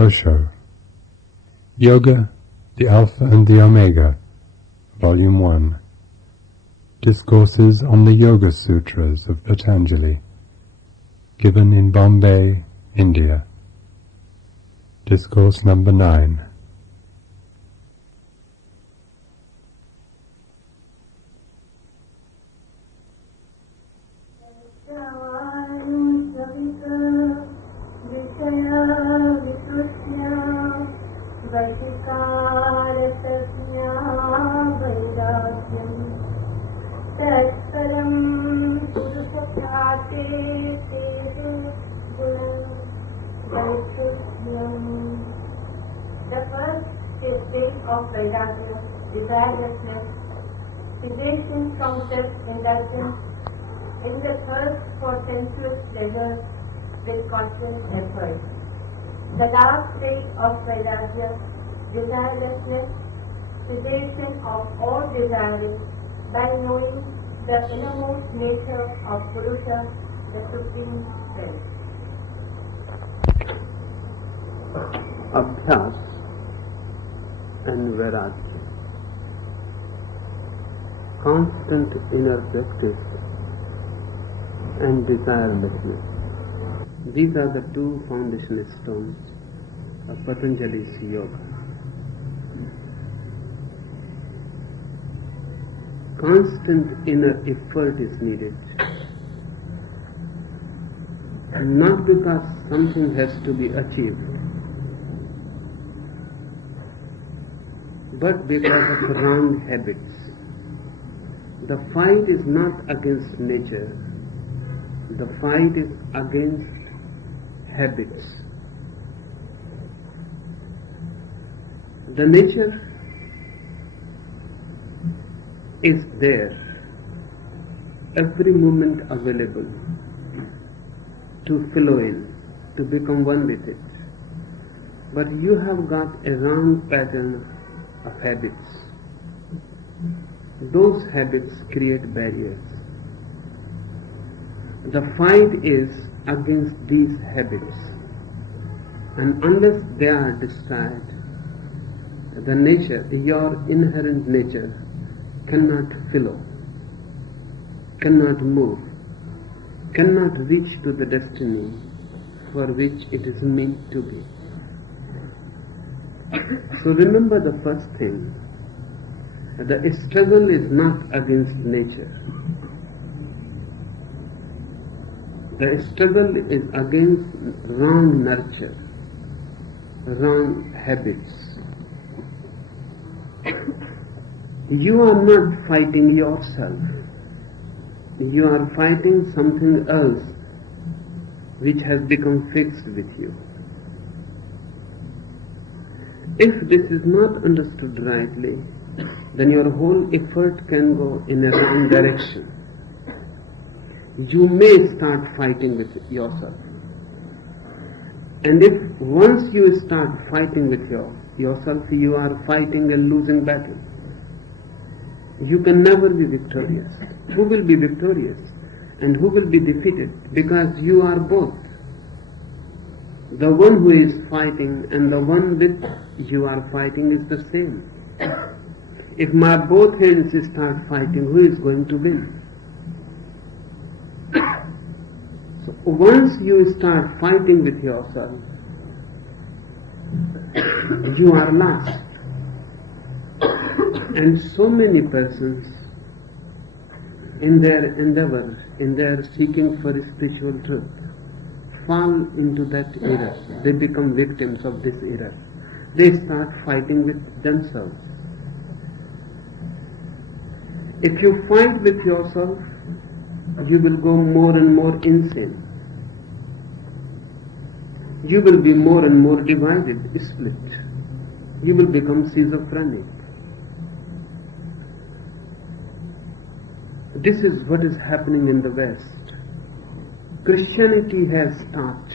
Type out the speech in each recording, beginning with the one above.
Osho. Yoga, the Alpha and the Omega, Volume 1. Discourses on the Yoga Sutras of Patanjali, given in Bombay, India. Discourse number 9. The first state of Vairagya, desirelessness, cessation from self-indulgence, in the thirst for sensuous pleasure with conscious effort. The last state of Vairagya, desirelessness, cessation of all desiring by knowing the innermost nature of Purusha, the Supreme Strength. Abhyas and Vairagya. Constant inner practice and desirelessness. These are the two foundation stones of Patanjali's yoga. Constant inner effort is needed, not because something has to be achieved, but because of wrong habits. The fight is not against nature, the fight is against habits. The nature is there, every moment available to flow in, to become one with it. But you have got a wrong pattern of habits. Those habits create barriers. The fight is against these habits, and unless they are destroyed, the nature, your inherent nature, cannot flow, cannot move, cannot reach to the destiny for which it is meant to be. So remember the first thing, the struggle is not against nature. The struggle is against wrong nurture, wrong habits. You are not fighting yourself. You are fighting something else which has become fixed with you. If this is not understood rightly, then your whole effort can go in a wrong direction. You may start fighting with yourself. And if once you start fighting with yourself, you are fighting a losing battle. You can never be victorious. Who will be victorious and who will be defeated? Because you are both. The one who is fighting and the one with you are fighting is the same. If my both hands start fighting, who is going to win? So once you start fighting with yourself, you are lost. And so many persons, in their endeavor, in their seeking for spiritual truth, fall into that error. They become victims of this error. They start fighting with themselves. If you fight with yourself, you will go more and more insane. You will be more and more divided, split. You will become schizophrenic. This is what is happening in the West. Christianity has taught,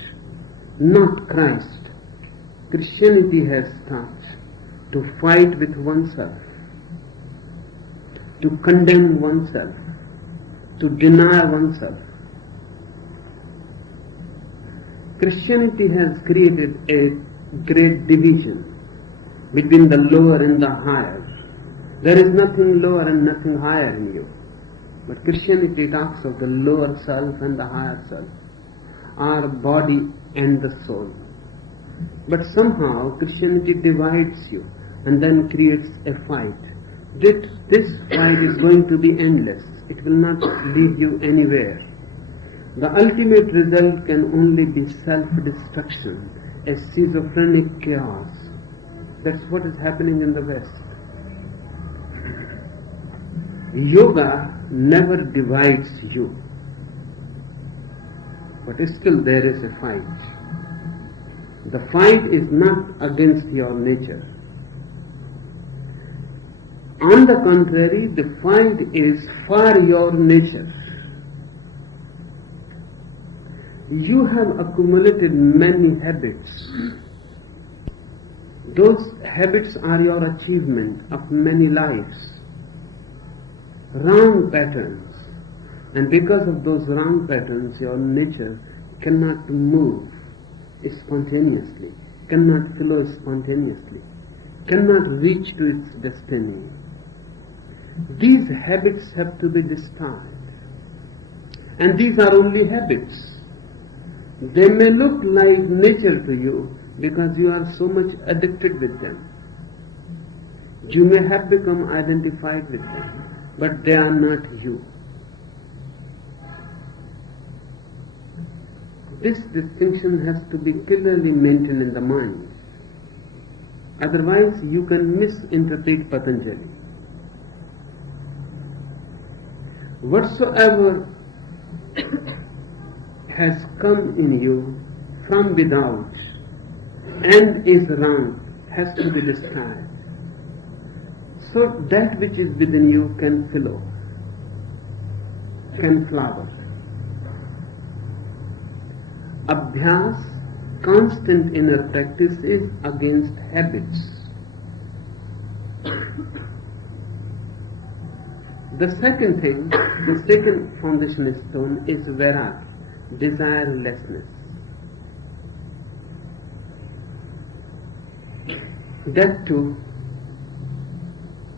not Christ. Christianity has taught to fight with oneself, to condemn oneself, to deny oneself. Christianity has created a great division between the lower and the higher. There is nothing lower and nothing higher in you. But Christianity talks of the lower self and the higher self, our body and the soul. But somehow Christianity divides you and then creates a fight. This fight is going to be endless. It will not lead you anywhere. The ultimate result can only be self-destruction, a schizophrenic chaos. That's what is happening in the West. Yoga never divides you, but still there is a fight. The fight is not against your nature. On the contrary, the fight is for your nature. You have accumulated many habits. Those habits are your achievement of many lives. Wrong patterns. And because of those wrong patterns, your nature cannot move spontaneously, cannot flow spontaneously, cannot reach to its destiny. These habits have to be destroyed. And these are only habits. They may look like nature to you because you are so much addicted with them. You may have become identified with them, but they are not you. This distinction has to be clearly maintained in the mind. Otherwise, you can misinterpret Patanjali. Whatsoever has come in you from without and is wrong has to be destroyed. So that which is within you can flow, can flower. Abhyas, constant inner practice, is against habits. The second thing, the second foundation stone is vairag, desirelessness. That too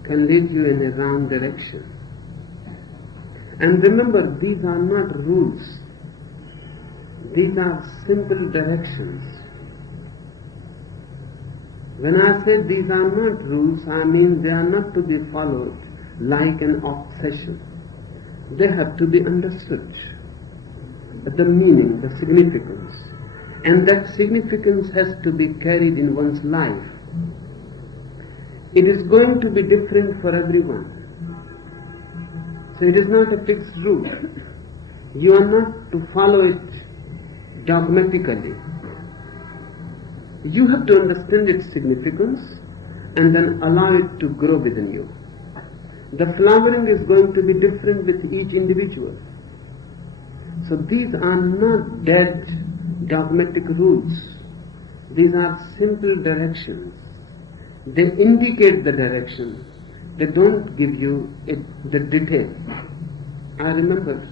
can lead you in a wrong direction. And remember, these are not rules. These are simple directions. When I say these are not rules, I mean they are not to be followed like an obsession. They have to be understood. The meaning, the significance. And that significance has to be carried in one's life. It is going to be different for everyone. So it is not a fixed rule. You are not to follow it dogmatically. You have to understand its significance and then allow it to grow within you. The flowering is going to be different with each individual. So these are not dead dogmatic rules. These are simple directions. They indicate the direction. They don't give you the detail. I remember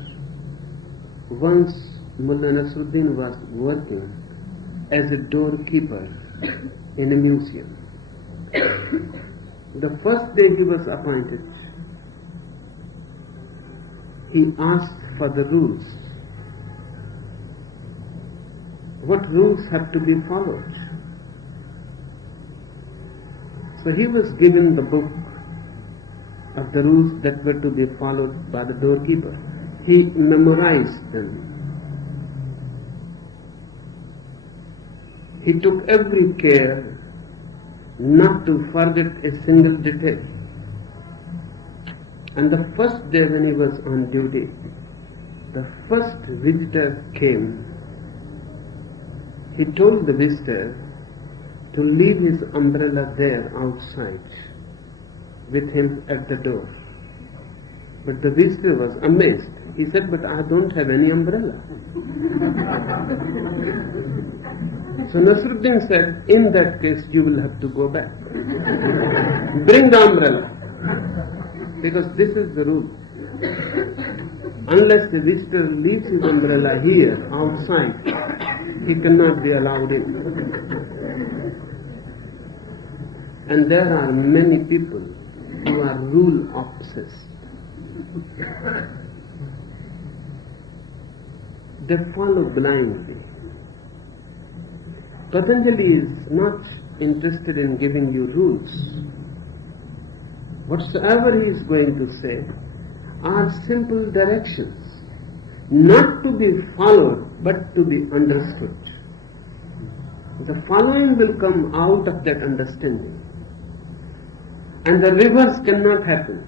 once Mullah Nasruddin was working as a doorkeeper in a museum. The first day he was appointed, he asked for the rules. What rules have to be followed? So he was given the book of the rules that were to be followed by the doorkeeper. He memorized them. He took every care not to forget a single detail. And the first day when he was on duty, the first visitor came. He told the visitor to leave his umbrella there outside with him at the door. But the visitor was amazed. He said, "But I don't have any umbrella." So Nasruddin said, "In that case you will have to go back. Bring the umbrella." Because this is the rule. Unless the visitor leaves his umbrella here, outside, he cannot be allowed in. And there are many people who are rule obsessed. They follow blindly. Patanjali is not interested in giving you rules. Whatsoever he is going to say are simple directions, not to be followed but to be understood. The following will come out of that understanding. And the reverse cannot happen.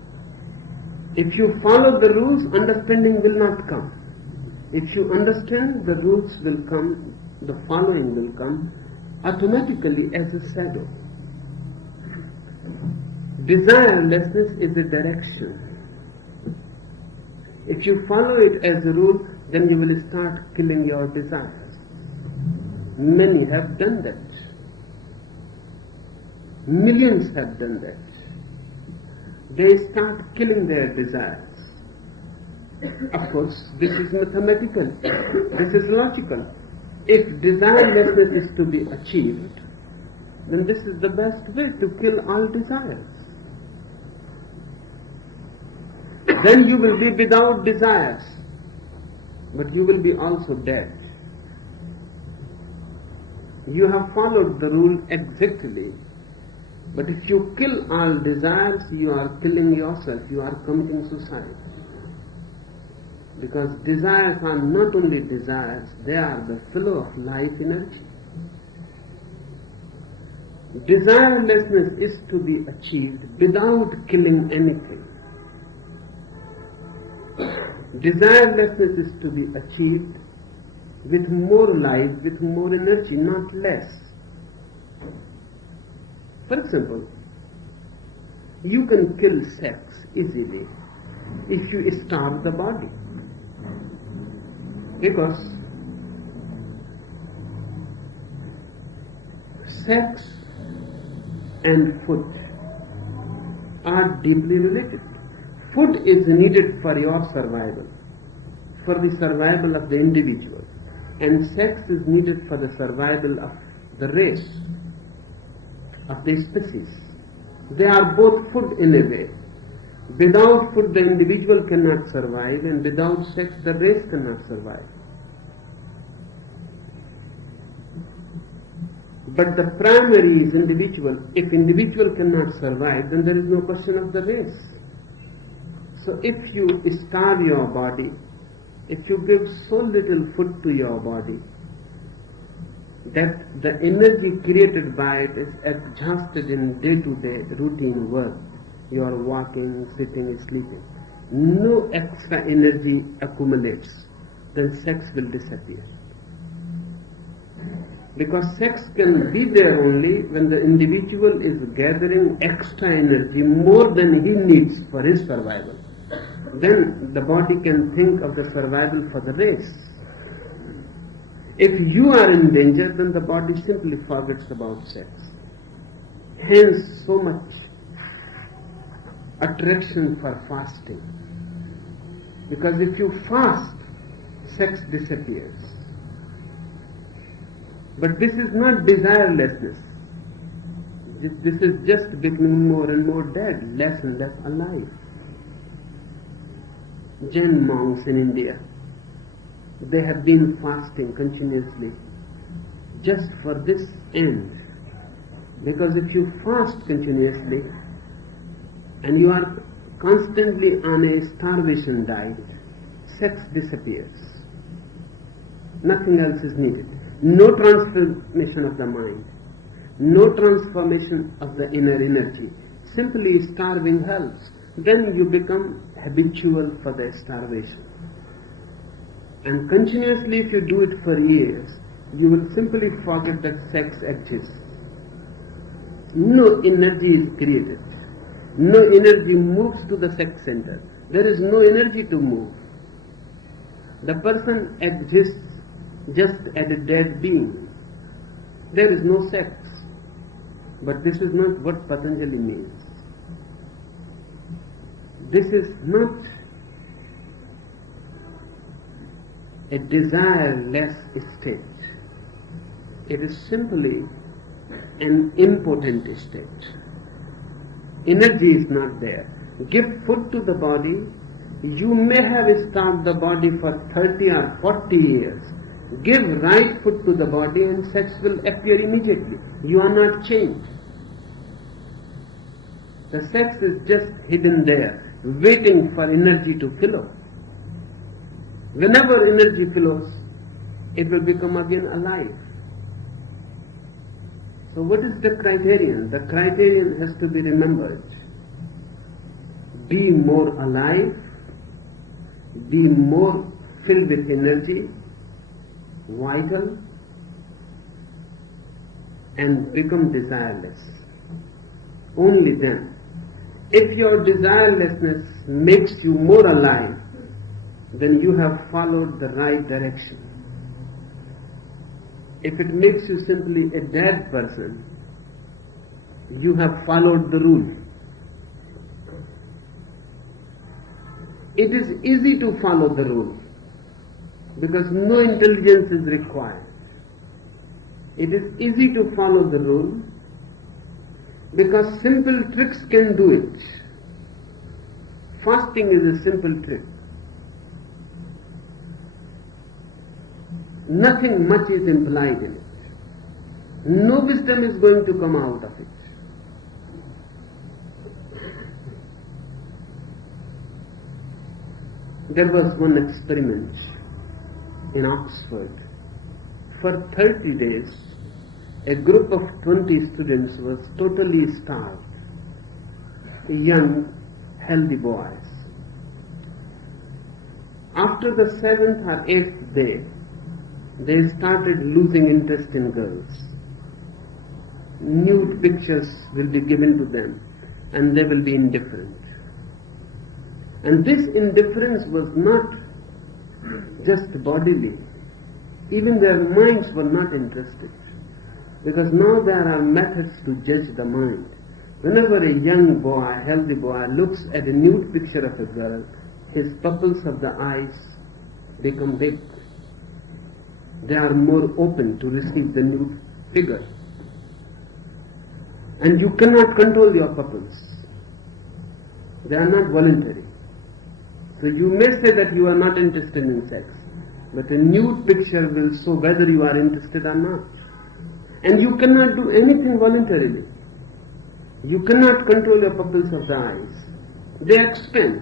If you follow the rules, understanding will not come. If you understand, the rules will come, the following will come automatically as a shadow. Desirelessness is a direction. If you follow it as a rule, then you will start killing your desires. Many have done that. Millions have done that. They start killing their desires. Of course, this is mathematical. This is logical. If desirelessness is to be achieved, then this is the best way to kill all desires. Then you will be without desires, but you will be also dead. You have followed the rule exactly, but if you kill all desires, you are killing yourself, you are committing suicide. Because desires are not only desires, they are the flow of life energy. Desirelessness is to be achieved without killing anything. Desirelessness is to be achieved with more life, with more energy, not less. For example, you can kill sex easily if you starve the body. Because sex and food are deeply related. Food is needed for your survival, for the survival of the individual, and sex is needed for the survival of the race, of the species. They are both food in a way. Without food the individual cannot survive, and without sex the race cannot survive. But the primary is individual. If individual cannot survive, then there is no question of the race. So if you starve your body, if you give so little food to your body that the energy created by it is exhausted in day-to-day routine work, you are walking, sitting, sleeping, no extra energy accumulates, then sex will disappear. Because sex can be there only when the individual is gathering extra energy more than he needs for his survival. Then the body can think of the survival for the race. If you are in danger, then the body simply forgets about sex. Hence so much attraction for fasting. Because if you fast, sex disappears. But this is not desirelessness. This is just becoming more and more dead, less and less alive. Jain monks in India, they have been fasting continuously just for this end. Because if you fast continuously and you are constantly on a starvation diet, sex disappears. Nothing else is needed. No transformation of the mind, no transformation of the inner energy. Simply starving helps. Then you become habitual for the starvation. And continuously, if you do it for years, you will simply forget that sex exists. No energy is created. No energy moves to the sex center. There is no energy to move. The person exists just as a dead being. There is no sex. But this is not what Patanjali means. This is not a desireless state. It is simply an impotent state. Energy is not there. Give food to the body. You may have starved the body for 30 or 40 years. Give right food to the body and sex will appear immediately. You are not changed. The sex is just hidden there, waiting for energy to flow. Whenever energy flows, it will become again alive. So what is the criterion? The criterion has to be remembered. Be more alive, be more filled with energy, vital, and become desireless. Only then. If your desirelessness makes you more alive, then you have followed the right direction. If it makes you simply a dead person, you have followed the rule. It is easy to follow the rule because no intelligence is required. It is easy to follow the rule because simple tricks can do it. Fasting is a simple trick. Nothing much is implied in it. No wisdom is going to come out of it. There was one experiment in Oxford. For 30 days, a group of 20 students was totally starved, young, healthy boys. After the 7th or 8th day, they started losing interest in girls. Nude pictures will be given to them and they will be indifferent. And this indifference was not just bodily. Even their minds were not interested. Because now there are methods to judge the mind. Whenever a young boy, a healthy boy, looks at a nude picture of a girl, his pupils of the eyes become big. They are more open to receive the nude figure. And you cannot control your pupils. They are not voluntary. So you may say that you are not interested in sex, but a nude picture will show whether you are interested or not. And you cannot do anything voluntarily. You cannot control your pupils of the eyes. They expand.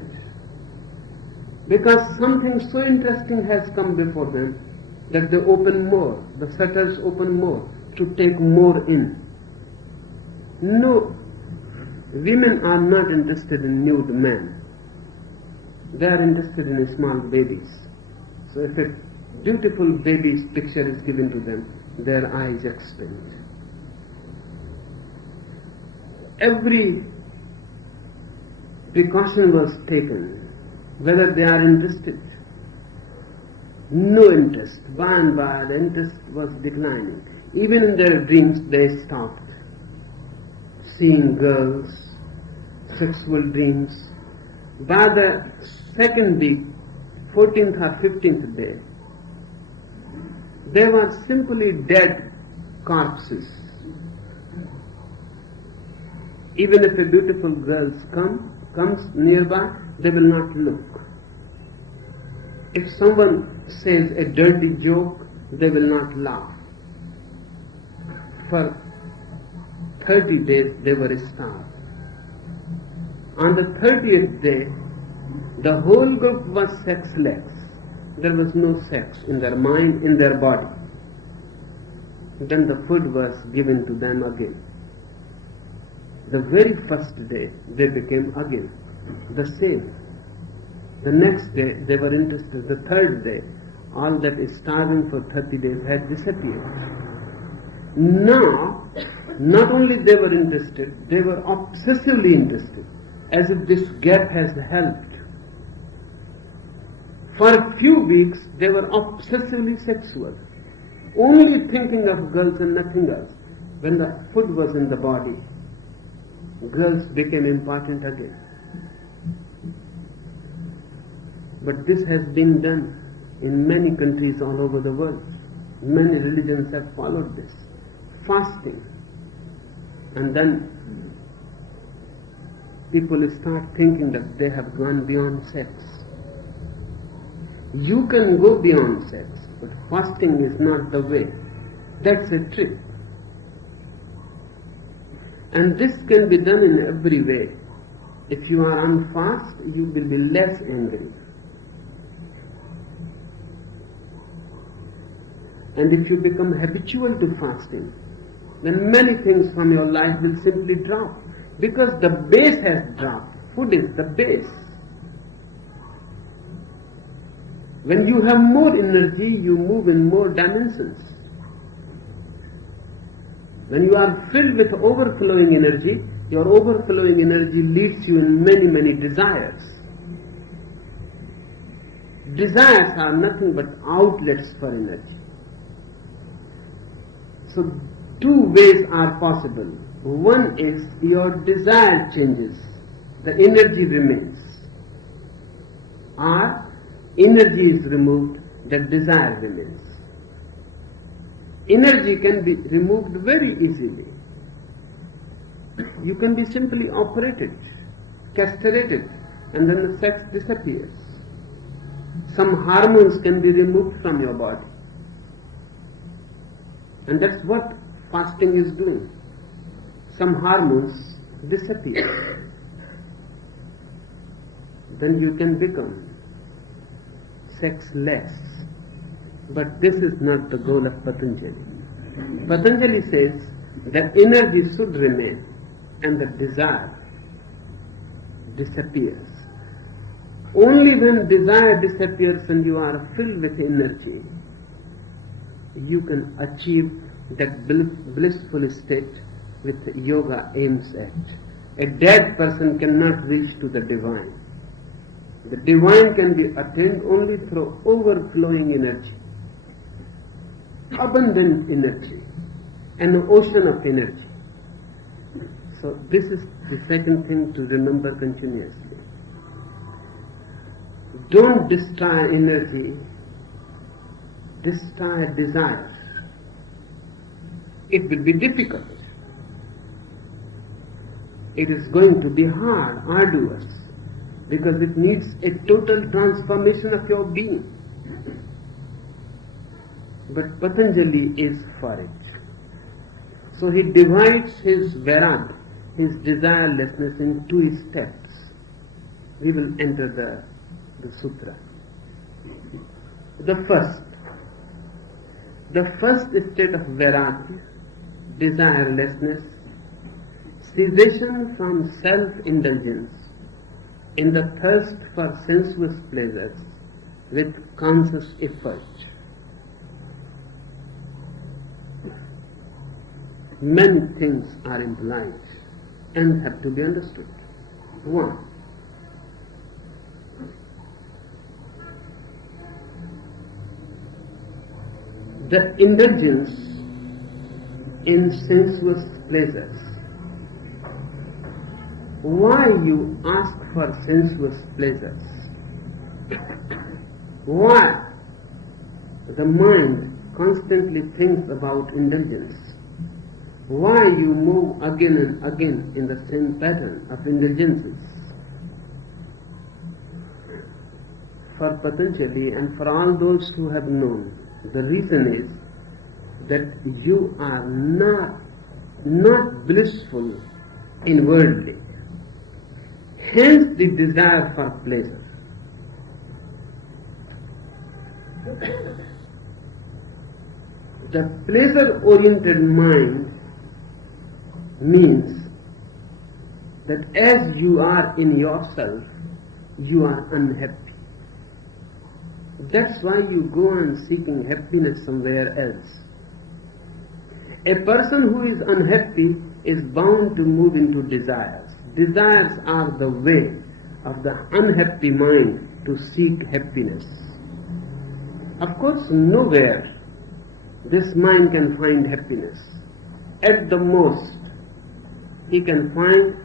Because something so interesting has come before them that they open more, the shutters open more to take more in. No, women are not interested in nude men. They are interested in small babies. So if a beautiful baby's picture is given to them, their eyes expand. Every precaution was taken, whether they are interested. No interest. By and by, the interest was declining. Even in their dreams, they stopped seeing girls, sexual dreams. By the second week, 14th or 15th day, they were simply dead corpses. Even if a beautiful girl comes nearby, they will not look. If someone says a dirty joke, they will not laugh. For 30 days they were starved. On the 30th day, the whole group was sexless. There was no sex in their mind, in their body. Then the food was given to them again. The very first day, they became again the same. The next day, they were interested. The third day, all that starving for 30 days had disappeared. Now, not only they were interested, they were obsessively interested, as if this gap has helped. For a few weeks, they were obsessively sexual, only thinking of girls and nothing else. When the food was in the body, girls became important again. But this has been done in many countries all over the world. Many religions have followed this. Fasting, And then people start thinking that they have gone beyond sex. You can go beyond sex, but fasting is not the way. That's a trick. And this can be done in every way. If you are on fast, you will be less angry. And if you become habitual to fasting, then many things from your life will simply drop. Because the base has dropped. Food is the base. When you have more energy, you move in more dimensions. When you are filled with overflowing energy, your overflowing energy leads you in many, many desires. Desires are nothing but outlets for energy. So two ways are possible. One is your desire changes, the energy remains. Or energy is removed, the desire remains. Energy can be removed very easily. You can be simply operated, castrated, and then the sex disappears. Some hormones can be removed from your body. And that's what fasting is doing. Some hormones disappear. Then you can become sexless. But this is not the goal of Patanjali. Patanjali says that energy should remain and the desire disappears. Only when desire disappears and you are filled with energy, you can achieve that blissful state which yoga aims at. A dead person cannot reach to the divine. The divine can be attained only through overflowing energy, abundant energy, an ocean of energy. So this is the second thing to remember continuously. Don't destroy energy, destroy desire. It will be difficult. It is going to be hard, arduous, because it needs a total transformation of your being. But Patanjali is for it. So he divides his vairag, his desirelessness, in two steps. We will enter the sutra. The first state of vairag, desirelessness, cessation from self-indulgence in the thirst for sensuous pleasures with conscious effort. Many things are implied and have to be understood. One, the indulgence in sensuous pleasures. Why you ask for sensuous pleasures? Why the mind constantly thinks about indulgence? Why you move again and again in the same pattern of indulgences? For Patanjali and for all those who have known, the reason is that you are not blissful inwardly. Hence the desire for pleasure. The pleasure-oriented mind means that as you are in yourself, you are unhappy. That's why you go on seeking happiness somewhere else. A person who is unhappy is bound to move into desires. Desires are the way of the unhappy mind to seek happiness. Of course, nowhere this mind can find happiness. At the most, he can find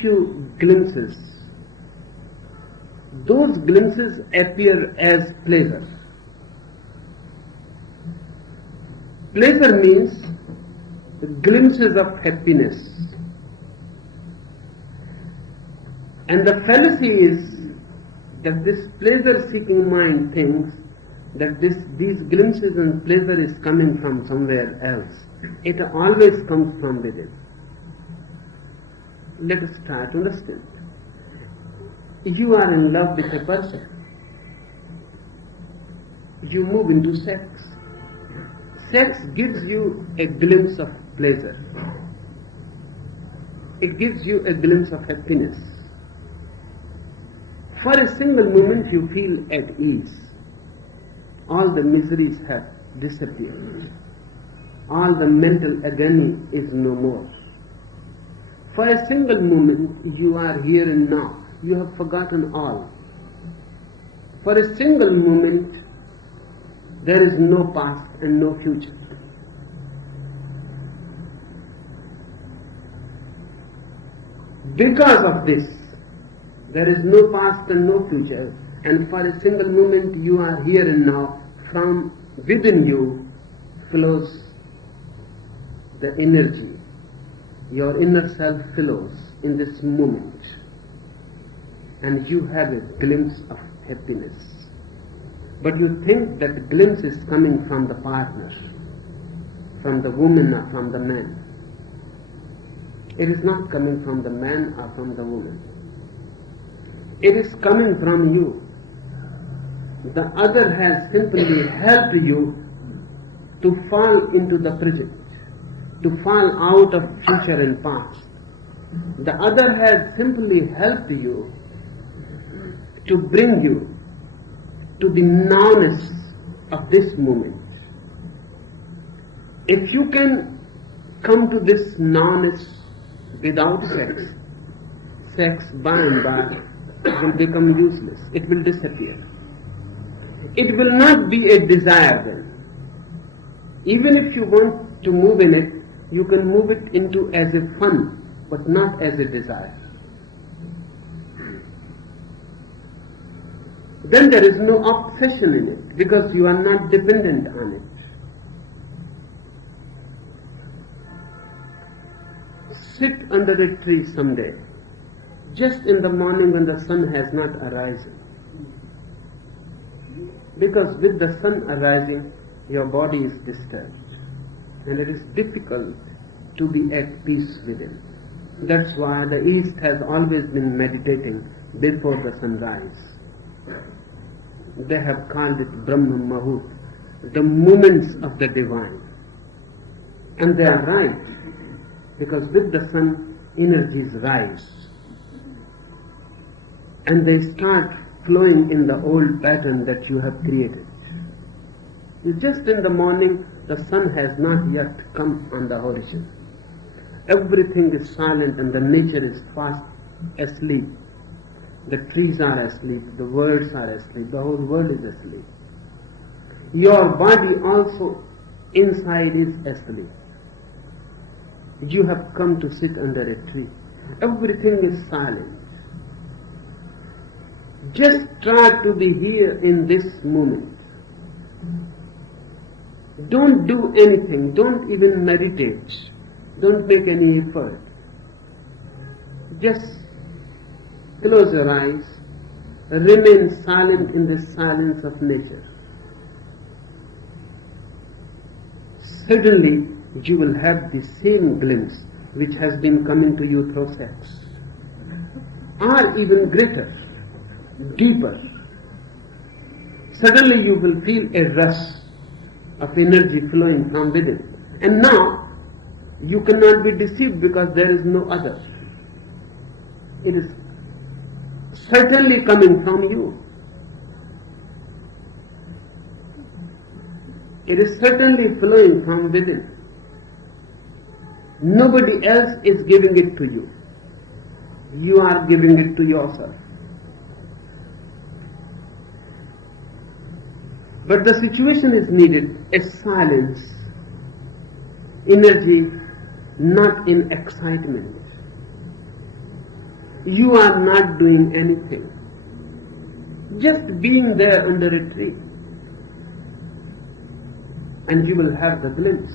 few glimpses. Those glimpses appear as pleasure. Pleasure means glimpses of happiness. And the fallacy is that this pleasure-seeking mind thinks that these glimpses and pleasure is coming from somewhere else. It always comes from within. Let us try to understand. You are in love with a person. You move into sex. Sex gives you a glimpse of pleasure. It gives you a glimpse of happiness. For a single moment you feel at ease. All the miseries have disappeared. All the mental agony is no more. For a single moment you are here and now. You have forgotten all. For a single moment there is no past and no future. Because of this, there is no past and no future, and for a single moment you are here and now. From within you flows the energy. Your inner self flows in this moment, and you have a glimpse of happiness. But you think that glimpse is coming from the partner, from the woman or from the man. It is not coming from the man or from the woman. It is coming from you. The other has simply helped you to fall into the present, to fall out of future and past. The other has simply helped you to bring you to the nowness of this moment. If you can come to this nowness without sex, sex by and by will become useless. It will disappear. It will not be a desire then. Even if you want to move in it, you can move it into as a fun, but not as a desire. Then there is no obsession in it, because you are not dependent on it. Sit under a tree someday, just in the morning when the sun has not arisen. Because with the sun arising, your body is disturbed, and it is difficult to be at peace within. That's why the East has always been meditating before the sunrise. They have called it Brahma Mahut, the moments of the divine. And they are right, because with the sun, energies rise. And they start flowing in the old pattern that you have created. Just in the morning, the sun has not yet come on the horizon. Everything is silent and the nature is fast asleep. The trees are asleep, the birds are asleep, the whole world is asleep. Your body also inside is asleep. You have come to sit under a tree. Everything is silent. Just try to be here in this moment. Don't do anything, don't even meditate, don't make any effort. Just close your eyes, remain silent in the silence of nature. Suddenly you will have the same glimpse which has been coming to you through sex, or even greater, deeper. Suddenly you will feel a rush of energy flowing from within. And now you cannot be deceived because there is no other. It is certainly coming from you. It is certainly flowing from within. Nobody else is giving it to you. You are giving it to yourself. But the situation is needed a silence, energy, not in excitement. You are not doing anything. Just being there under a tree. And you will have the glimpse.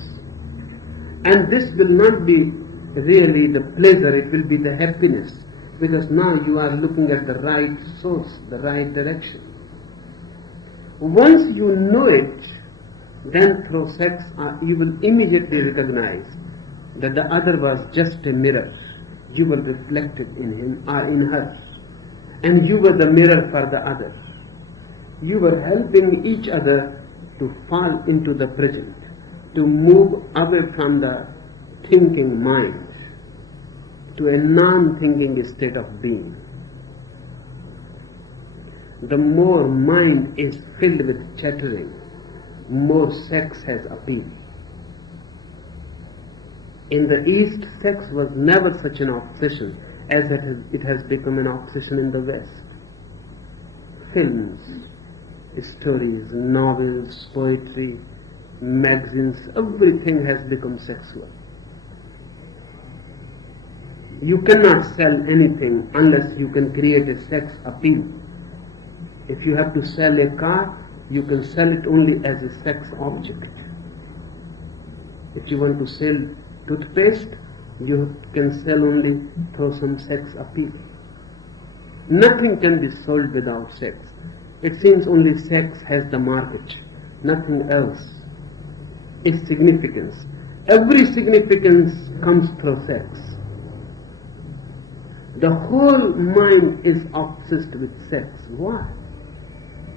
And this will not be really the pleasure, it will be the happiness. Because now you are looking at the right source, the right direction. Once you know it, then through sex you will immediately recognize that the other was just a mirror. You were reflected in him or in her. And you were the mirror for the other. You were helping each other to fall into the present, to move away from the thinking mind to a non-thinking state of being. The more mind is filled with chattering, more sex has appeal. In the East, sex was never such an obsession as it has become an obsession in the West. Films, stories, novels, poetry, magazines, everything has become sexual. You cannot sell anything unless you can create a sex appeal. If you have to sell a car, you can sell it only as a sex object. If you want to sell toothpaste, you can sell only through some sex appeal. Nothing can be sold without sex. It seems only sex has the market, nothing else is significance. Every significance comes through sex. The whole mind is obsessed with sex. Why?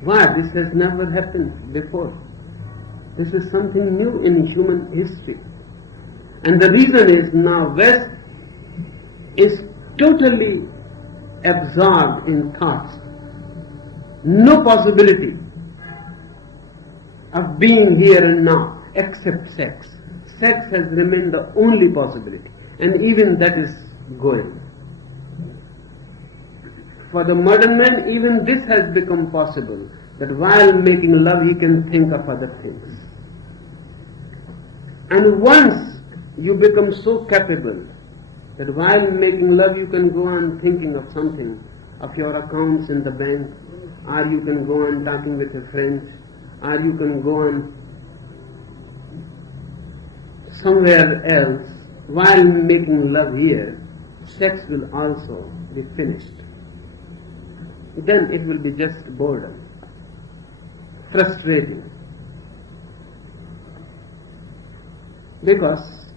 Why? This has never happened before. This is something new in human history. And the reason is now West is totally absorbed in thoughts. No possibility of being here and now except sex. Sex has remained the only possibility, and even that is going. For the modern man, even this has become possible, that while making love he can think of other things. And once you become so capable that while making love you can go on thinking of something, of your accounts in the bank, or you can go on talking with a friend, or you can go on somewhere else while making love here, sex will also be finished. Then it will be just boredom, frustrating. Because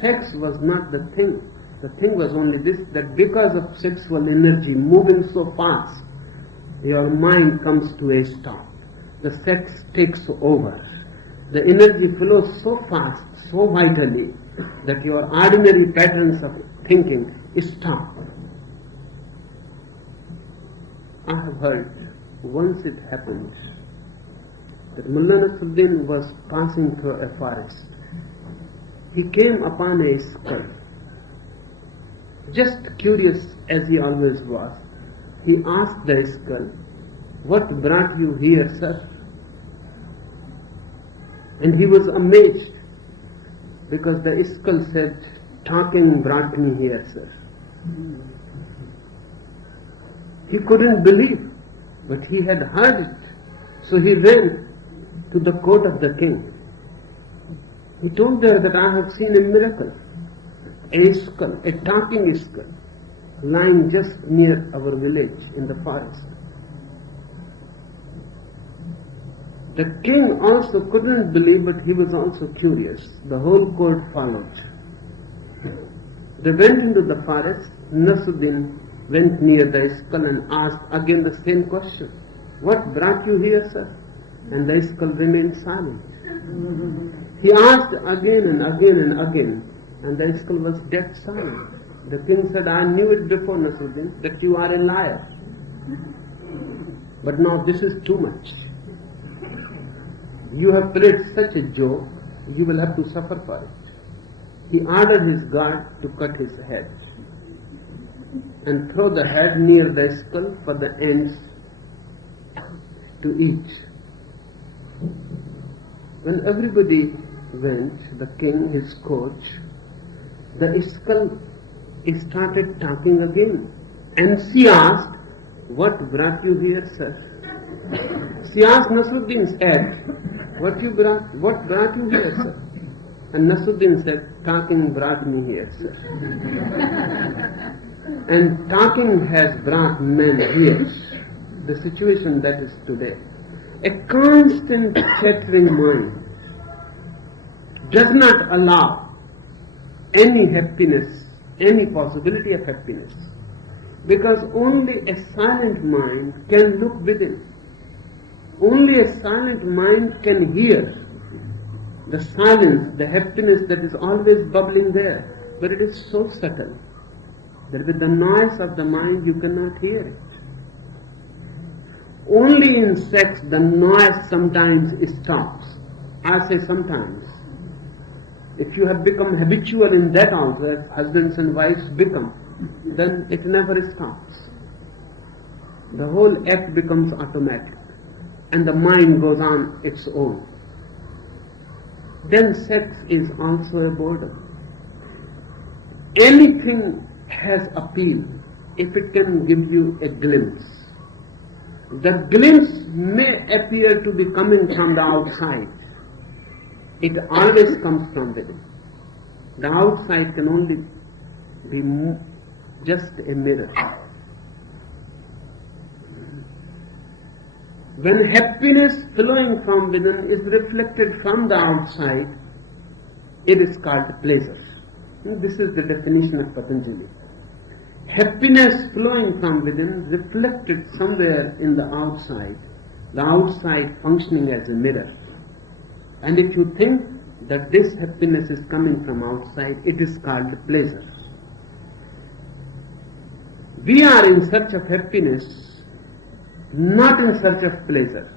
sex was not the thing. The thing was only this, that because of sexual energy moving so fast, your mind comes to a stop. The sex takes over. The energy flows so fast, so vitally, that your ordinary patterns of thinking stop. I have heard once it happened that Mullah Nasruddin was passing through a forest. He came upon a skull. Just curious as he always was, he asked the skull, "What brought you here, sir?" And he was amazed because the skull said, "Talking brought me here, sir." He couldn't believe, but he had heard it. So he ran to the court of the king. He told there that I have seen a miracle. A skull, a talking skull, lying just near our village in the forest. The king also couldn't believe, but he was also curious. The whole court followed. They went into the forest. Nasruddin went near the skull and asked again the same question. "What brought you here, sir?" And the skull remained silent. He asked again and again and again, and the skull was dead silent. The king said, "I knew it before, Nasruddin, that you are a liar. But now this is too much. You have played such a joke, you will have to suffer for it." He ordered his guard to cut his head and throw the head near the skull for the ants to eat. When everybody went, the king, his coach, the skull started talking again. And she asked, "What brought you here, sir?" She asked Nasruddin's head, What brought you here, sir?" And Nasruddin said, talking brought me here, sir. And talking has brought men here. The situation that is today. A constant chattering mind does not allow any happiness, any possibility of happiness. Because only a silent mind can look within. Only a silent mind can hear the silence, the happiness that is always bubbling there. But it is so subtle that with the noise of the mind you cannot hear it. Only in sex the noise sometimes stops. I say sometimes. If you have become habitual in that also, as husbands and wives become, then it never stops. The whole act becomes automatic and the mind goes on its own. Then sex is also a boredom. Anything has appeal if it can give you a glimpse. The glimpse may appear to be coming from the outside. It always comes from within. The outside can only be just a mirror. When happiness flowing from within is reflected from the outside, it is called pleasure. This is the definition of Patanjali. Happiness flowing from within, reflected somewhere in the outside functioning as a mirror. And if you think that this happiness is coming from outside, it is called pleasure. We are in search of happiness, not in search of pleasure.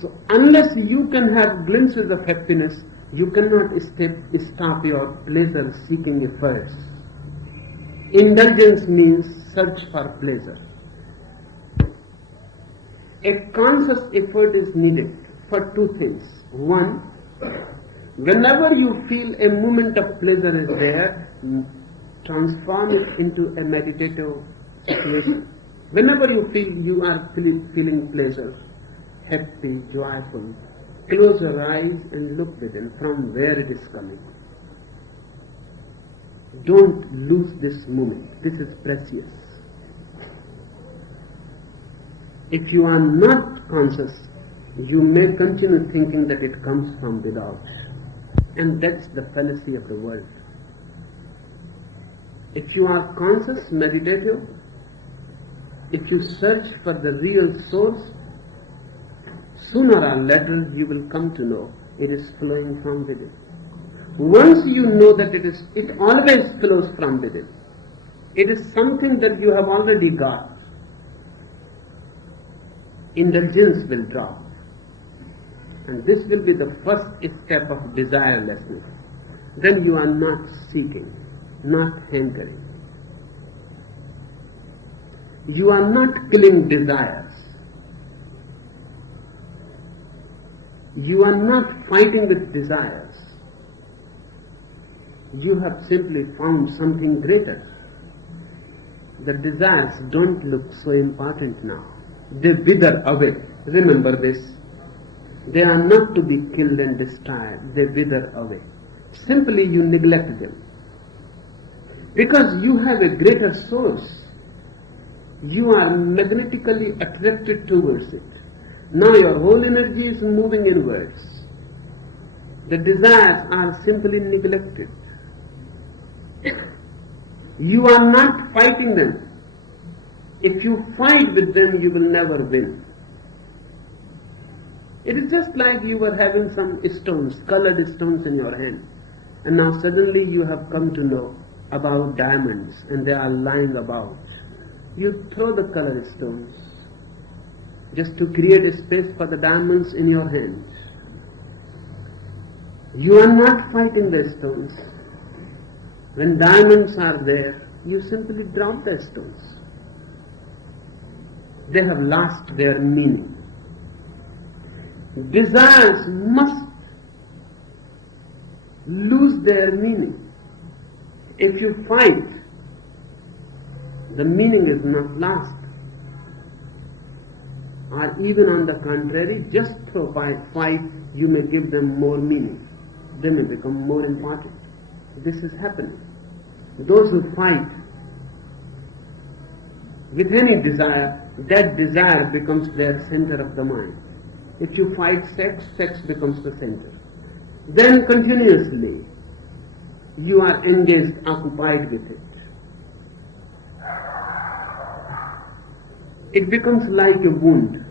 So unless you can have glimpses of happiness, you cannot stop your pleasure-seeking efforts. Indulgence means search for pleasure. A conscious effort is needed for two things. One, whenever you feel a moment of pleasure is there, transform it into a meditative situation. Whenever you feel you are feeling pleasure, happy, joyful, close your eyes and look within from where it is coming. Don't lose this moment. This is precious. If you are not conscious, you may continue thinking that it comes from without. And that's the fallacy of the world. If you are conscious, meditative, if you search for the real source, sooner or later you will come to know it is flowing from within. Once you know that it always flows from within. It is something that you have already got. Indulgence will drop. And this will be the first step of desirelessness. Then you are not seeking, not hankering. You are not killing desires. You are not fighting with desires. You have simply found something greater. The desires don't look so important now. They wither away. Remember this. They are not to be killed and destroyed. They wither away. Simply you neglect them. Because you have a greater source. You are magnetically attracted towards it. Now your whole energy is moving inwards. The desires are simply neglected. You are not fighting them. If you fight with them, you will never win. It is just like you were having some stones, colored stones in your hand. And now suddenly you have come to know about diamonds and they are lying about. You throw the colored stones just to create a space for the diamonds in your hands. You are not fighting the stones. When diamonds are there, you simply drop the stones. They have lost their meaning. Desires must lose their meaning. If you fight, the meaning is not lost. or even on the contrary, just through fight, you may give them more meaning. They may become more important. This is happening. Those who fight with any desire, that desire becomes their center of the mind. If you fight sex, sex becomes the center. Then continuously you are engaged, occupied with it. It becomes like a wound.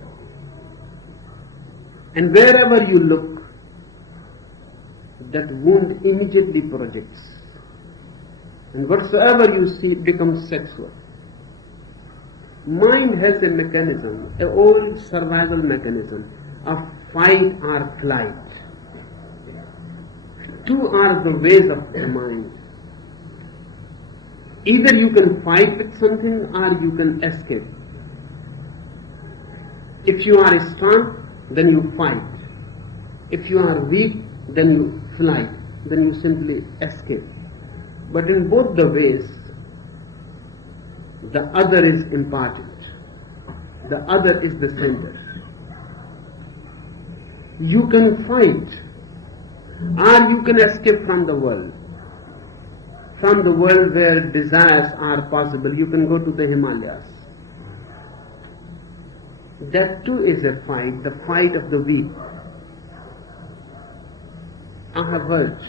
And wherever you look, that wound immediately projects. And whatsoever you see becomes sexual. Mind has a mechanism, an old survival mechanism of fight or flight. Two are the ways of the mind. Either you can fight with something or you can escape. If you are strong, then you fight. If you are weak, then you fly. Then you simply escape. But in both the ways, the other is important. The other is the center. You can fight, or you can escape from the world. From the world where desires are possible, you can go to the Himalayas. That too is a fight, the fight of the weak. I have heard,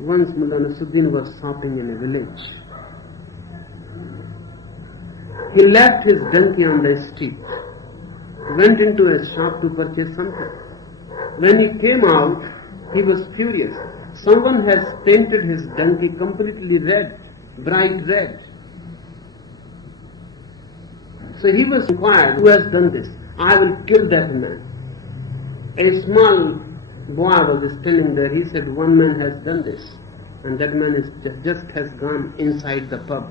once Mullah Nasruddin was shopping in a village. He left his donkey on the street, went into a shop to purchase something. When he came out, he was furious. Someone has painted his donkey completely red, bright red. So he was inquired, who has done this? I will kill that man. A small boy was standing there. He said, one man has done this. And that man just has gone inside the pub.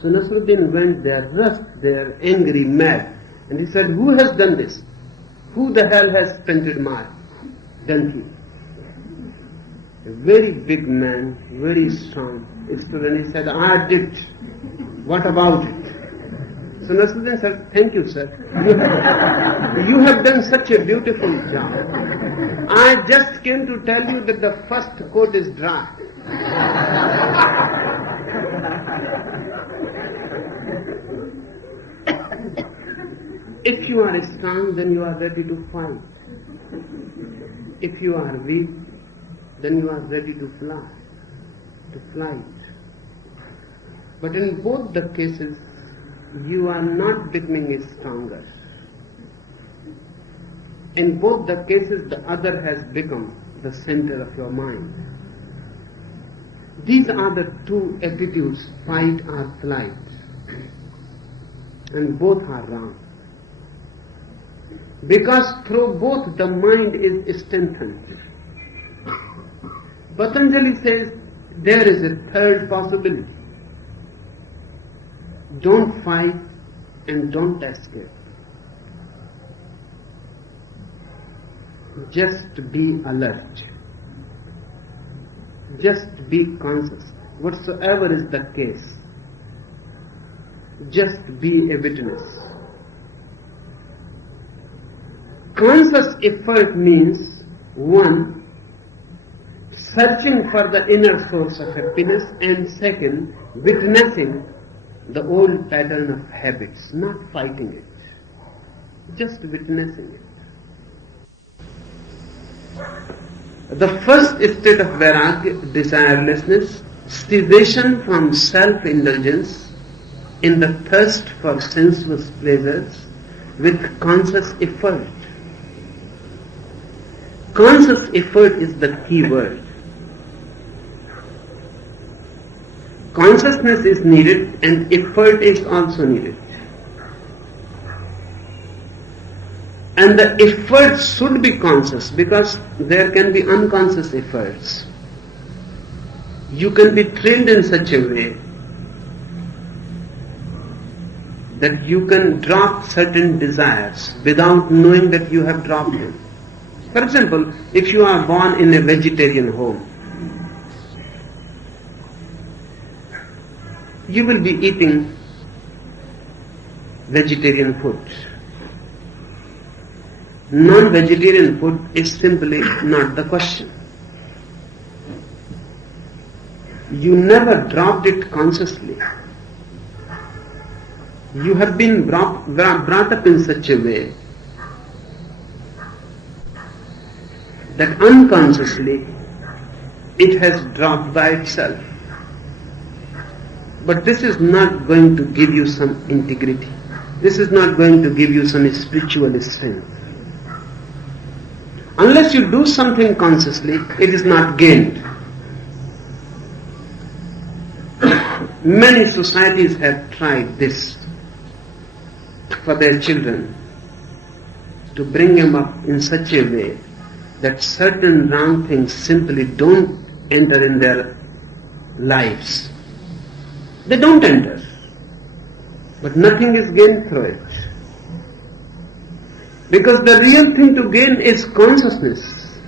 So Nasruddin went there, rushed there, angry, mad. And he said, who has done this? Who the hell has painted my donkey? A very big man, very strong, stood and he said, I did. What about it? So Nasruddin said, thank you, sir. You have done such a beautiful job. I just came to tell you that the first coat is dry. If you are strong, then you are ready to fight. If you are weak, then you are ready to fly, to flight. But in both the cases, you are not becoming stronger. In both the cases, the other has become the center of your mind. These are the two attitudes, fight or flight. And both are wrong. Because through both the mind is strengthened. Patanjali says there is a third possibility. Don't fight and don't escape. Just be alert. Just be conscious. Whatsoever is the case, just be a witness. Conscious effort means, one, searching for the inner source of happiness, and second, witnessing the old pattern of habits, not fighting it, just witnessing it. The first state of vairagya, desirelessness, cessation from self-indulgence in the thirst for sensuous pleasures with conscious effort. Conscious effort is the key word. Consciousness is needed and effort is also needed. And the effort should be conscious, because there can be unconscious efforts. You can be trained in such a way that you can drop certain desires without knowing that you have dropped them. For example, if you are born in a vegetarian home, you will be eating vegetarian food. non-vegetarian food is simply not the question. You never dropped it consciously. You have been brought up in such a way that unconsciously it has dropped by itself. But this is not going to give you some integrity. This is not going to give you some spiritual strength. Unless you do something consciously, it is not gained. Many societies have tried this for their children, to bring them up in such a way that certain wrong things simply don't enter in their lives. They don't enter, but nothing is gained through it. Because the real thing to gain is consciousness.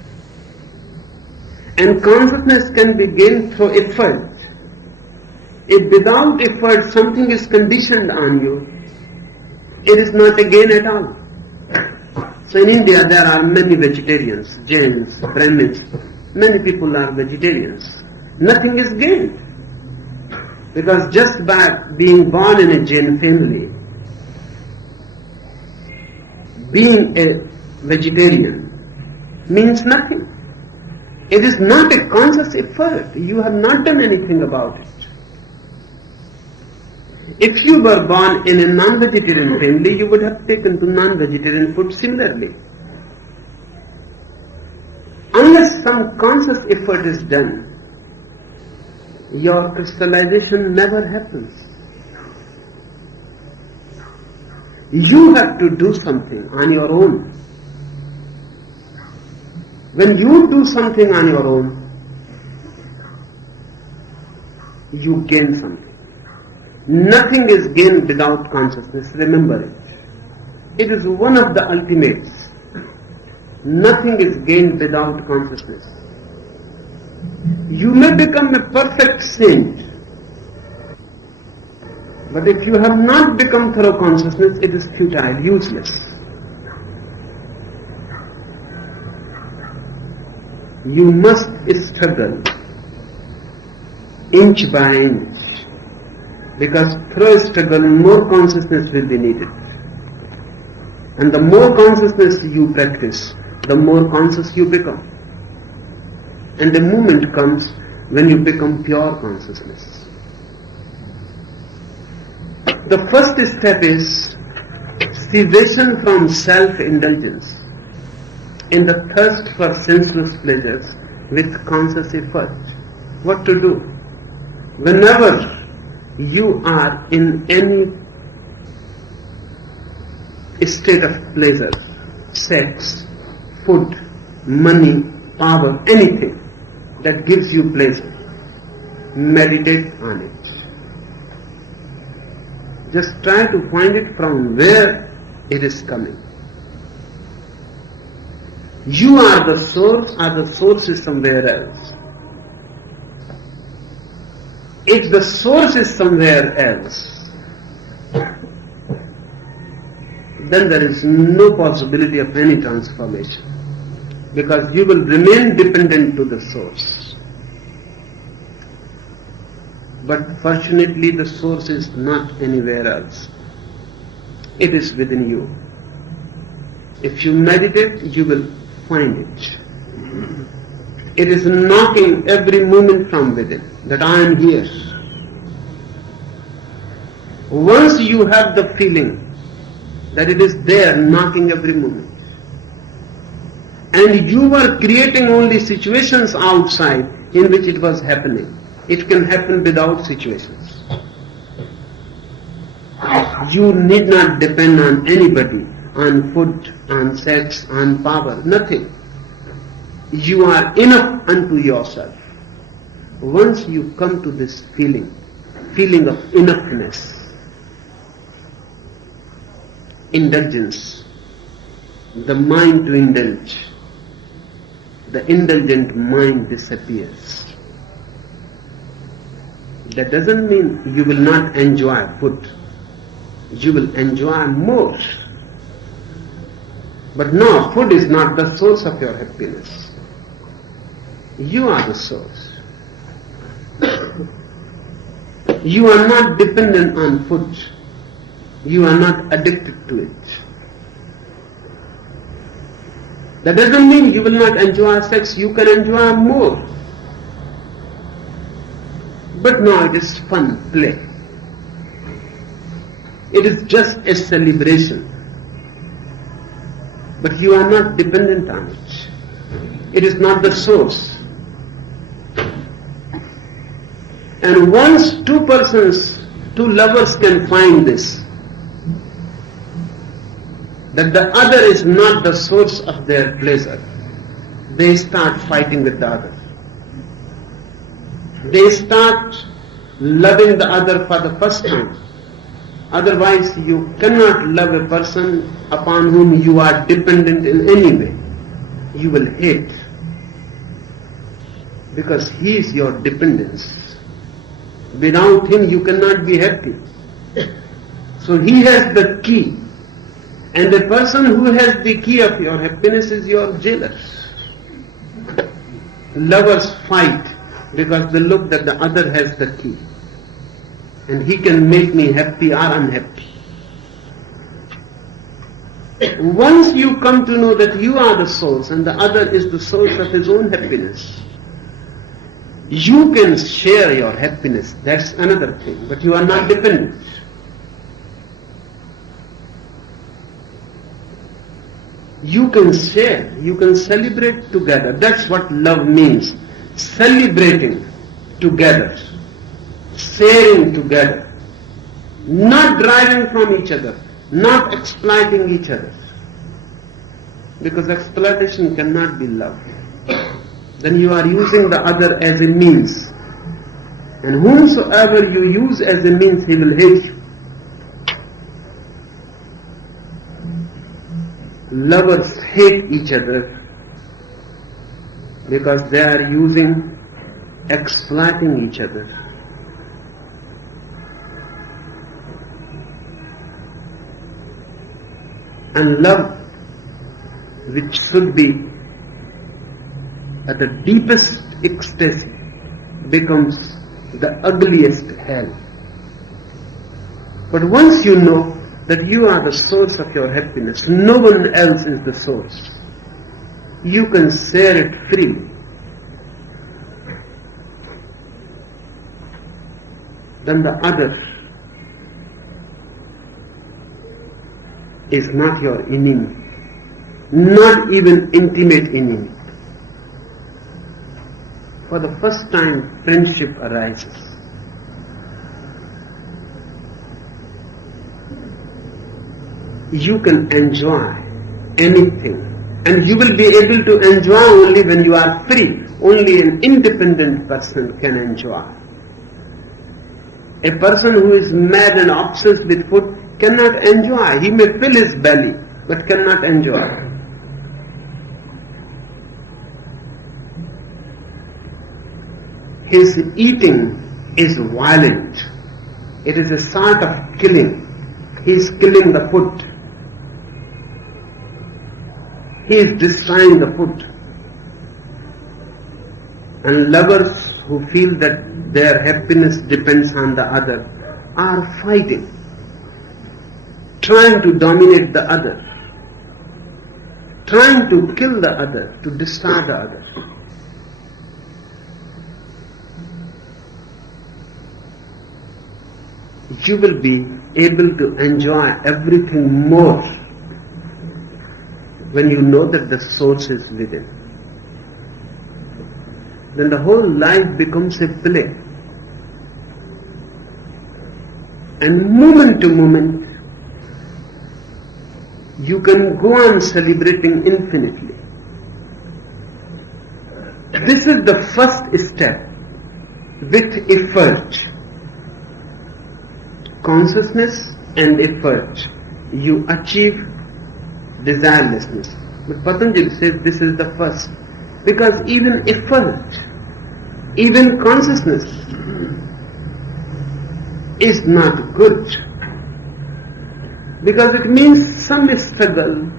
And consciousness can be gained through effort. If without effort something is conditioned on you, it is not a gain at all. So in India there are many vegetarians, Jains, Brahmins, many people are vegetarians. Nothing is gained. Because just by being born in a Jain family, being a vegetarian means nothing. It is not a conscious effort. You have not done anything about it. If you were born in a non-vegetarian family, you would have taken to non-vegetarian food similarly. Unless some conscious effort is done, your crystallization never happens. You have to do something on your own. When you do something on your own, you gain something. Nothing is gained without consciousness, remember it. It is one of the ultimates. Nothing is gained without consciousness. You may become a perfect saint, but if you have not become through consciousness, it is futile, useless. You must struggle inch by inch, because through struggle more consciousness will be needed. And the more consciousness you practice, the more conscious you become. And the moment comes when you become pure consciousness. The first step is cessation from self-indulgence in the thirst for sensuous pleasures with conscious effort. What to do? Whenever you are in any state of pleasure, sex, food, money, power, anything that gives you pleasure, meditate on it. Just try to find it from where it is coming. You are the source, or the source is somewhere else. If the source is somewhere else, then there is no possibility of any transformation, because you will remain dependent to the source. But fortunately the source is not anywhere else. It is within you. If you meditate, you will find it. It is knocking every moment from within, that I am here. Once you have the feeling that it is there knocking every moment, and you were creating only situations outside in which it was happening, it can happen without situations. You need not depend on anybody, on food, on sex, on power, nothing. You are enough unto yourself. Once you come to this feeling of enoughness, indulgence, the mind to indulge, the indulgent mind disappears. That doesn't mean you will not enjoy food. You will enjoy more. But no, food is not the source of your happiness. You are the source. You are not dependent on food. You are not addicted to it. That doesn't mean you will not enjoy sex. You can enjoy more. But no, it is fun, play. It is just a celebration. But you are not dependent on it. It is not the source. And once two lovers can find this, that the other is not the source of their pleasure, they start fighting with the other. They start loving the other for the first time. Otherwise, you cannot love a person upon whom you are dependent in any way. You will hate, because he is your dependence. Without him, you cannot be happy. So he has the key. And the person who has the key of your happiness is your jailer. Lovers fight because they look that the other has the key. And he can make me happy or unhappy. Once you come to know that you are the source and the other is the source of his own happiness, you can share your happiness. That's another thing. But you are not dependent. You can share, you can celebrate together. That's what love means. Celebrating together, sharing together, not driving from each other, not exploiting each other. Because exploitation cannot be love. Then you are using the other as a means. And whomsoever you use as a means, he will hate you. Lovers hate each other because they are exploiting each other. And love, which should be at the deepest ecstasy, becomes the ugliest hell. But once you know that you are the source of your happiness, no one else is the source, you can share it freely. Then the other is not your enemy, not even intimate enemy. For the first time, friendship arises. You can enjoy anything, and you will be able to enjoy only when you are free. Only an independent person can enjoy. A person who is mad and obsessed with food cannot enjoy. He may fill his belly, but cannot enjoy. His eating is violent. It is a sort of killing. He is killing the food. He is destroying the food. And lovers who feel that their happiness depends on the other are fighting, trying to dominate the other, trying to kill the other, to destroy the other. You will be able to enjoy everything more when you know that the source is within. Then the whole life becomes a play. And moment to moment, you can go on celebrating infinitely. This is the first step. With effort, consciousness and effort, you achieve desirelessness. But Patanjali says this is the first. Because even effort, even consciousness is not good. Because it means some struggle,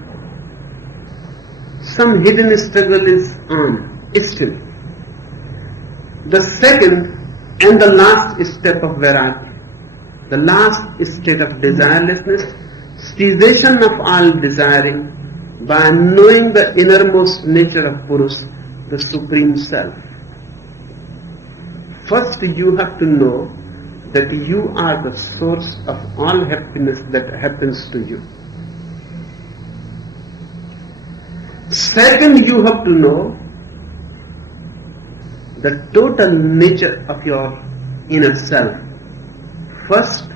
some hidden struggle is on, still. The second and the last step of Vairagya, the last state of desirelessness, cessation of all desiring by knowing the innermost nature of Purush, the Supreme Self. First you have to know that you are the source of all happiness that happens to you. Second, you have to know the total nature of your inner self. First,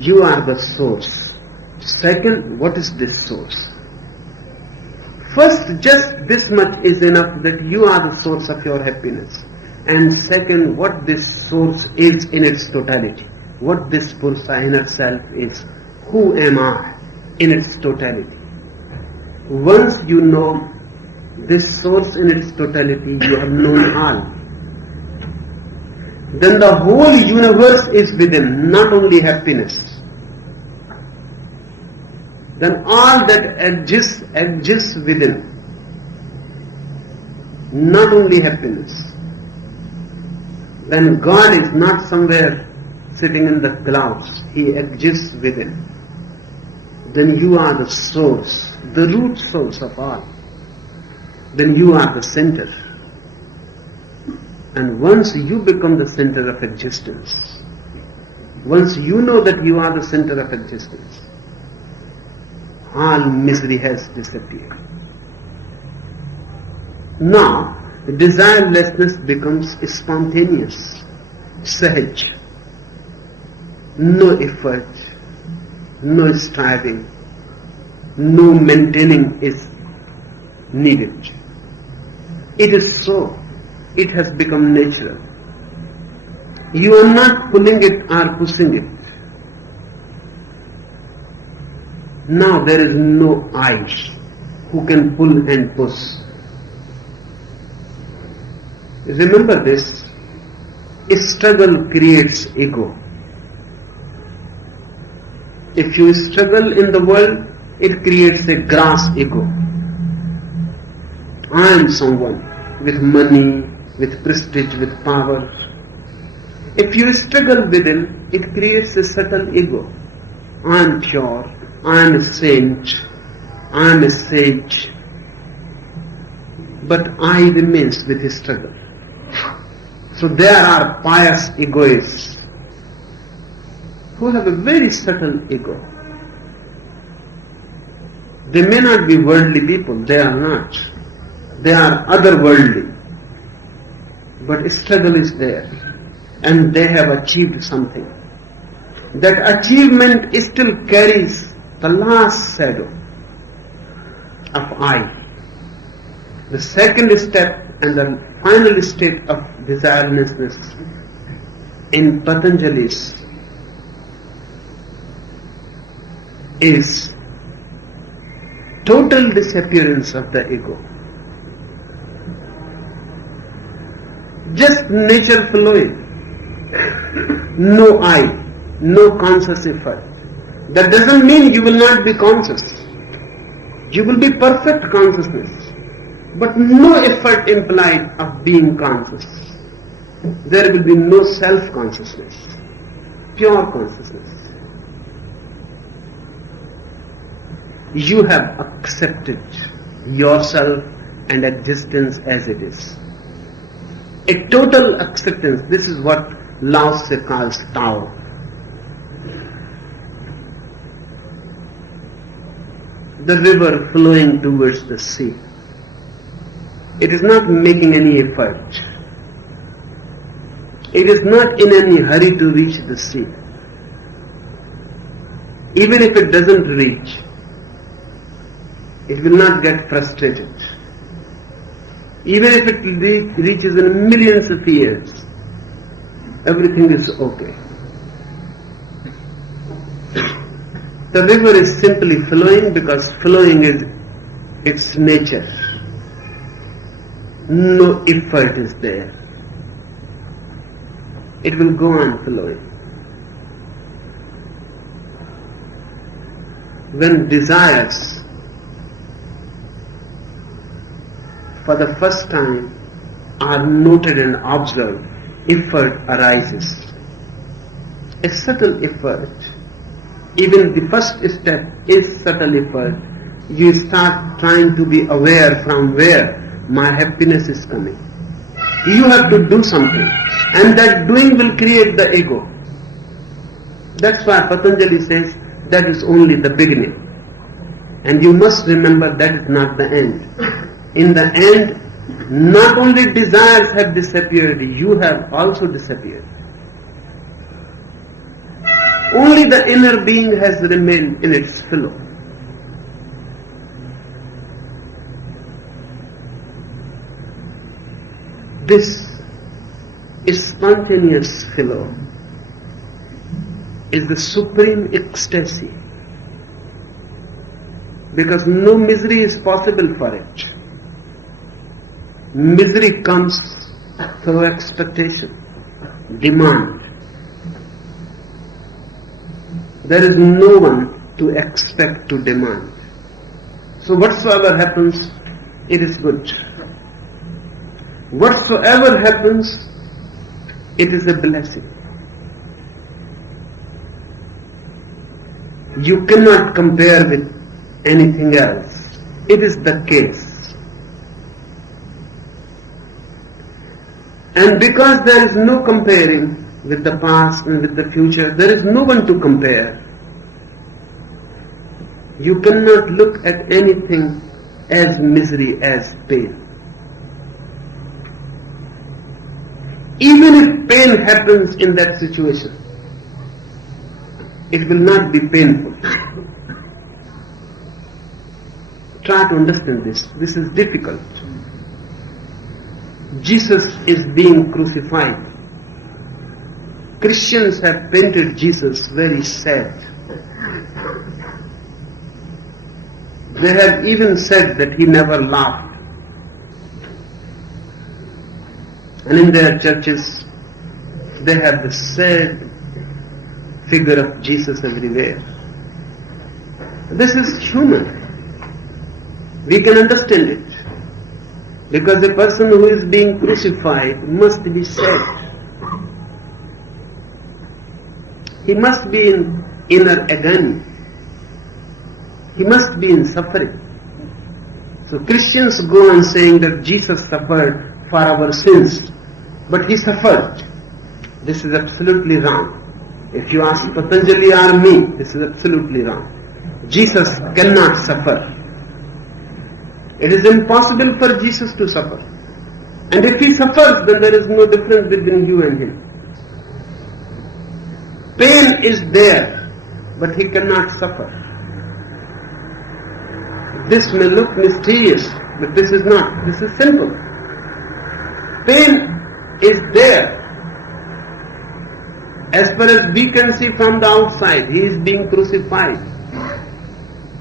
you are the source. Second, what is this source? First, just this much is enough, that you are the source of your happiness. And second, what this source is in its totality. What this Purusha inner self is. Who am I in its totality? Once you know this source in its totality, you have known all. Then the whole universe is within, not only happiness. Then all that exists within, not only happiness. Then God is not somewhere sitting in the clouds, He exists within. Then you are the source, the root source of all. Then you are the center. And once you become the center of existence, once you know that you are the center of existence, all misery has disappeared. Now, desirelessness becomes spontaneous, sahaj. No effort, no striving, no maintaining is needed. It is so. It has become natural. You are not pulling it or pushing it. Now there is no I who can pull and push. Remember this, struggle creates ego. If you struggle in the world, it creates a gross ego. I am someone with money, with prestige, with power. If you struggle within, it creates a subtle ego. I am pure, I am a saint, I am a sage. But I remains with his struggle. So there are pious egoists who have a very subtle ego. They may not be worldly people, they are not. They are otherworldly. But struggle is there, and they have achieved something. That achievement still carries the last shadow of I. The second step and the final state of desirelessness in Patanjali's is total disappearance of the ego. Just nature flowing. No I, no conscious effort. That doesn't mean you will not be conscious. You will be perfect consciousness. But no effort implied of being conscious. There will be no self-consciousness. Pure consciousness. You have accepted yourself and existence as it is. A total acceptance. This is what Lao Tse calls Tao. The river flowing towards the sea. It is not making any effort. It is not in any hurry to reach the sea. Even if it doesn't reach, it will not get frustrated. Even if it reaches in millions of years, everything is okay. The river is simply flowing because flowing is its nature. No effort is there. It will go on flowing. When desires for the first time are noted and observed, effort arises. A subtle effort. Even the first step is subtle effort. You start trying to be aware from where my happiness is coming. You have to do something, and that doing will create the ego. That's why Patanjali says that is only the beginning. And you must remember that is not the end. In the end, not only desires have disappeared, you have also disappeared. Only the inner being has remained in its flow. This spontaneous flow is the supreme ecstasy, because no misery is possible for it. Misery comes through expectation, demand. There is no one to expect, to demand. So whatsoever happens, it is good. Whatsoever happens, it is a blessing. You cannot compare with anything else. It is the case. And because there is no comparing with the past and with the future, there is no one to compare. You cannot look at anything as misery, as pain. Even if pain happens in that situation, it will not be painful. Try to understand this. This is difficult. Jesus is being crucified. Christians have painted Jesus very sad. They have even said that he never laughed. And in their churches, they have the sad figure of Jesus everywhere. This is human. We can understand it. Because a person who is being crucified must be sad. He must be in inner agony. He must be in suffering. So Christians go on saying that Jesus suffered for our sins, but he suffered. This is absolutely wrong. If you ask Patanjali or me, this is absolutely wrong. Jesus cannot suffer. It is impossible for Jesus to suffer. And if he suffers, then there is no difference between you and him. Pain is there, but he cannot suffer. This may look mysterious, but this is not. This is simple. Pain is there. As far as we can see from the outside, he is being crucified,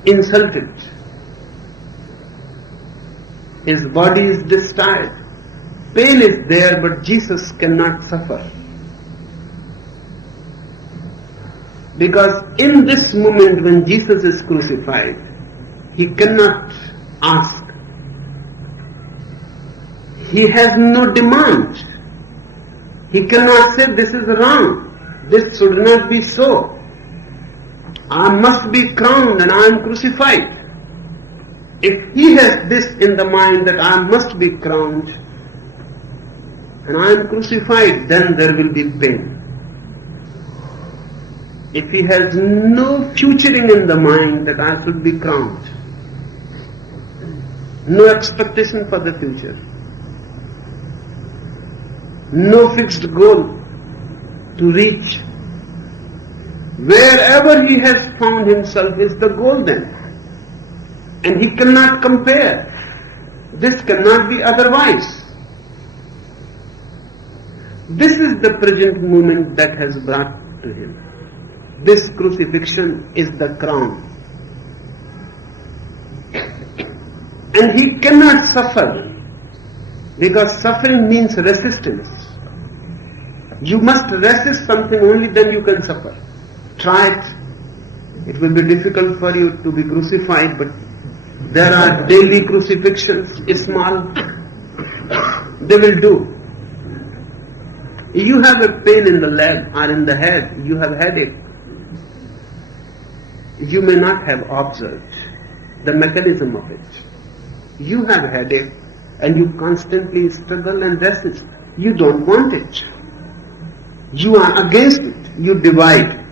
insulted. His body is destroyed. Pain is there, but Jesus cannot suffer. Because in this moment when Jesus is crucified, he cannot ask. He has no demand. He cannot say, this is wrong. This should not be so. I must be crowned and I am crucified. If he has this in the mind that I must be crowned and I am crucified, then there will be pain. If he has no futuring in the mind that I should be crowned, no expectation for the future, no fixed goal to reach, wherever he has found himself is the goal then. And he cannot compare. This cannot be otherwise. This is the present moment that has brought to him. This crucifixion is the crown. And he cannot suffer, because suffering means resistance. You must resist something, only then you can suffer. Try it. It will be difficult for you to be crucified, but there are daily crucifixions, small, They will do. You have a pain in the leg or in the head, you have headache. You may not have observed the mechanism of it. You have headache and you constantly struggle and resist. You don't want it. You are against it. You divide.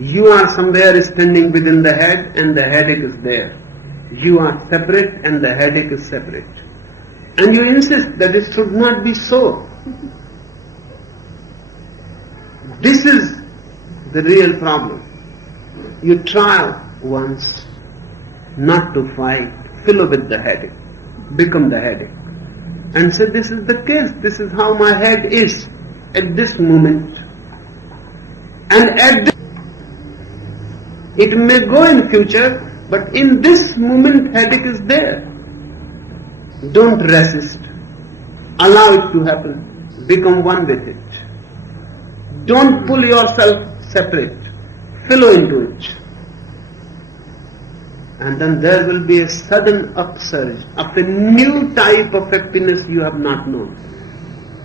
You are somewhere standing within the head and the headache is there. You are separate and the headache is separate. And you insist that it should not be so. This is the real problem. You try once not to fight, fill with the headache, become the headache, and say, this is the case, this is how my head is at this moment. And at this, it may go in future, but in this moment headache is there. Don't resist. Allow it to happen. Become one with it. Don't pull yourself separate. Flow into it. And then there will be a sudden upsurge of a new type of happiness you have not known.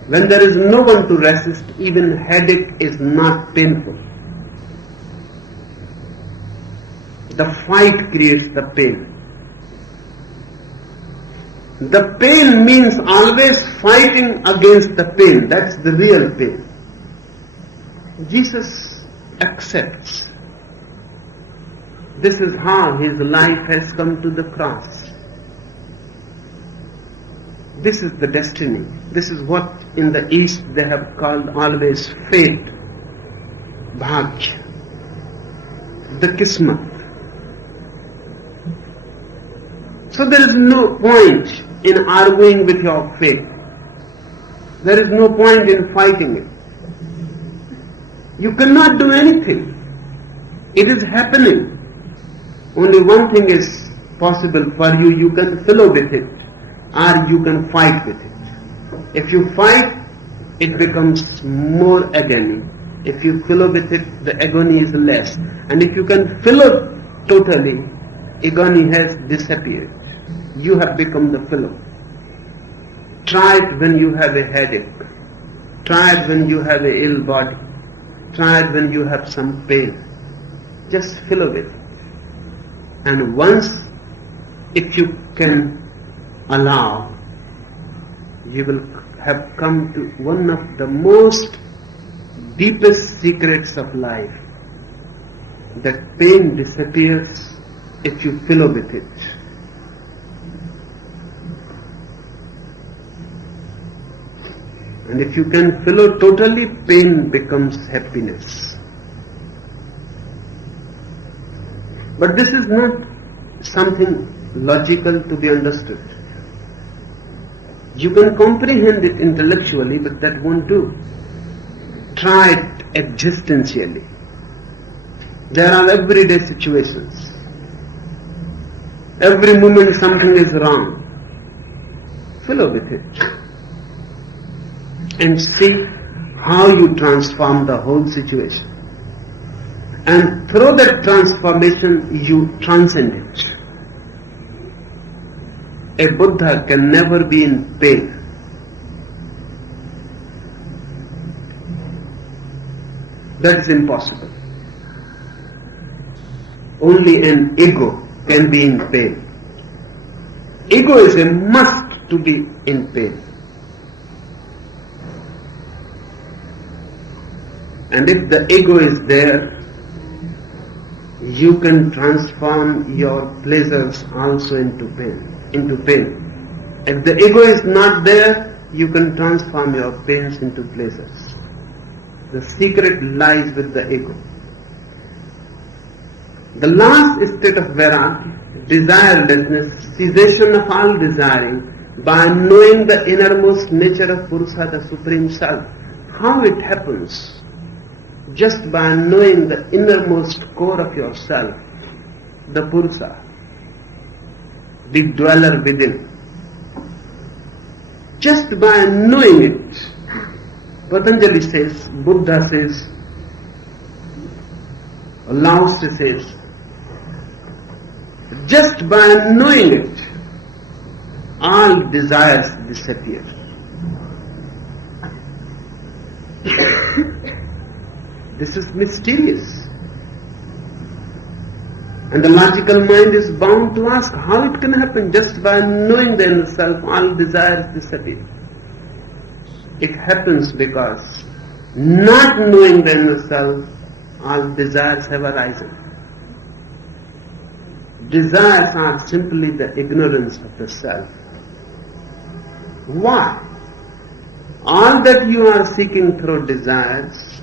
When there is no one to resist, even headache is not painful. The fight creates the pain. The pain means always fighting against the pain. That's the real pain. Jesus accepts. This is how his life has come to the cross. This is the destiny. This is what in the East they have called always fate, bhagya, the kismat. So there is no point in arguing with your fate. There is no point in fighting it. You cannot do anything. It is happening. Only one thing is possible for you. You can flow with it or you can fight with it. If you fight, it becomes more agony. If you flow with it, the agony is less. And if you can flow totally, agony has disappeared. You have become the fellow. Try it when you have a headache. Try it when you have a ill body. Try it when you have some pain. Just flow with it. And once, if you can allow, you will have come to one of the most deepest secrets of life. That pain disappears if you flow with it. And if you can flow totally, pain becomes happiness. But this is not something logical to be understood. You can comprehend it intellectually, but that won't do. Try it existentially. There are everyday situations. Every moment something is wrong. Flow with it. And see how you transform the whole situation. And through that transformation, you transcend it. A Buddha can never be in pain. That is impossible. Only an ego can be in pain. Ego is a must to be in pain. And if the ego is there, you can transform your pleasures also into pain. If the ego is not there, you can transform your pains into pleasures. The secret lies with the ego. The last state of vairagya, desirelessness, cessation of all desiring, by knowing the innermost nature of Purusha, the Supreme Self. How it happens? Just by knowing the innermost core of yourself, the Purusha, the dweller within. Just by knowing it, Patanjali says, Buddha says, Lao Tse says, just by knowing it, all desires disappear. This is mysterious. And the logical mind is bound to ask how it can happen. Just by knowing the inner self, all desires disappear. It happens because not knowing the inner self, all desires have arisen. Desires are simply the ignorance of the self. Why? All that you are seeking through desires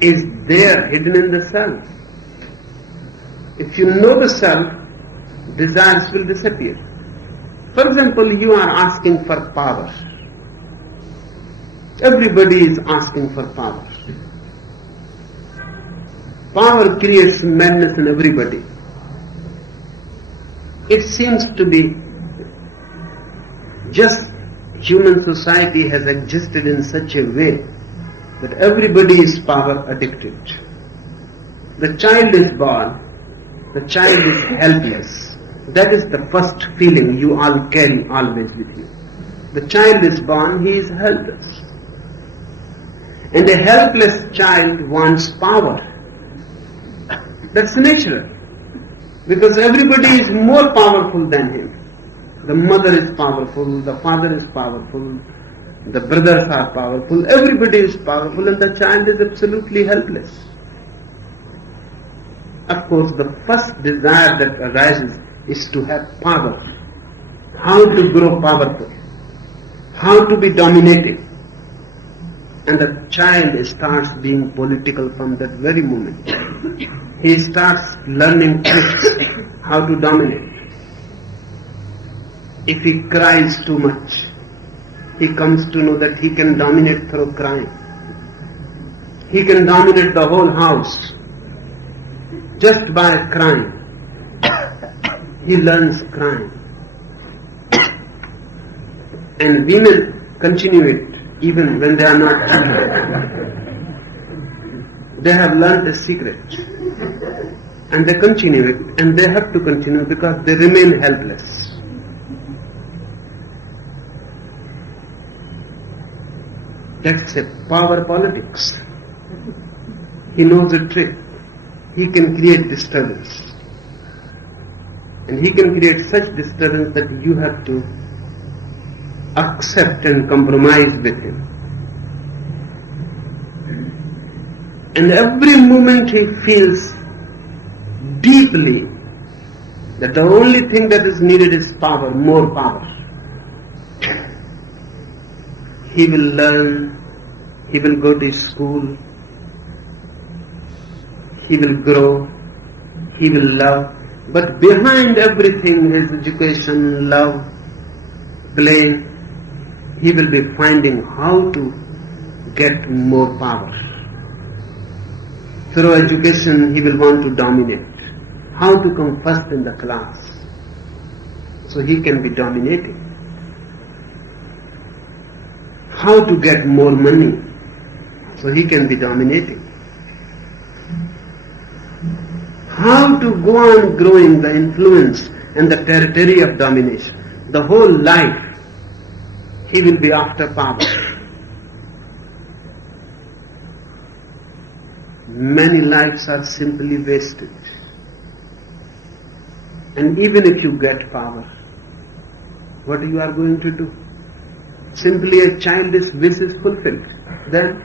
is there hidden in the self. If you know the self, desires will disappear. For example, you are asking for power. Everybody is asking for power. Power creates madness in everybody. It seems to be just human society has existed in such a way that everybody is power addicted. The child is born, the child is helpless. That is the first feeling you all carry always with you. The child is born, he is helpless. And a helpless child wants power. That's natural. Because everybody is more powerful than him. The mother is powerful, the father is powerful, the brothers are powerful, everybody is powerful, and the child is absolutely helpless. Of course, the first desire that arises is to have power. How to grow powerful, how to be dominating. And the child starts being political from that very moment. He starts learning tricks, how to dominate. If he cries too much, he comes to know that he can dominate through crying. He can dominate the whole house just by crying. He learns crying. And women continue it even when they are not children. They have learned a secret. And they continue it, and they have to continue because they remain helpless. That's a power politics. He knows a trick. He can create disturbance. And he can create such disturbance that you have to accept and compromise with him. And every moment he feels deeply that the only thing that is needed is power, more power. He will learn, he will go to school, he will grow, he will love, but behind everything, his education, love, play, he will be finding how to get more power. Through education, he will want to dominate. How to come first in the class, so he can be dominating. How to get more money, so he can be dominating. How to go on growing the influence and the territory of domination. The whole life, he will be after power. Many lives are simply wasted. And even if you get power, what you are going to do? Simply a childish wish is fulfilled. Then,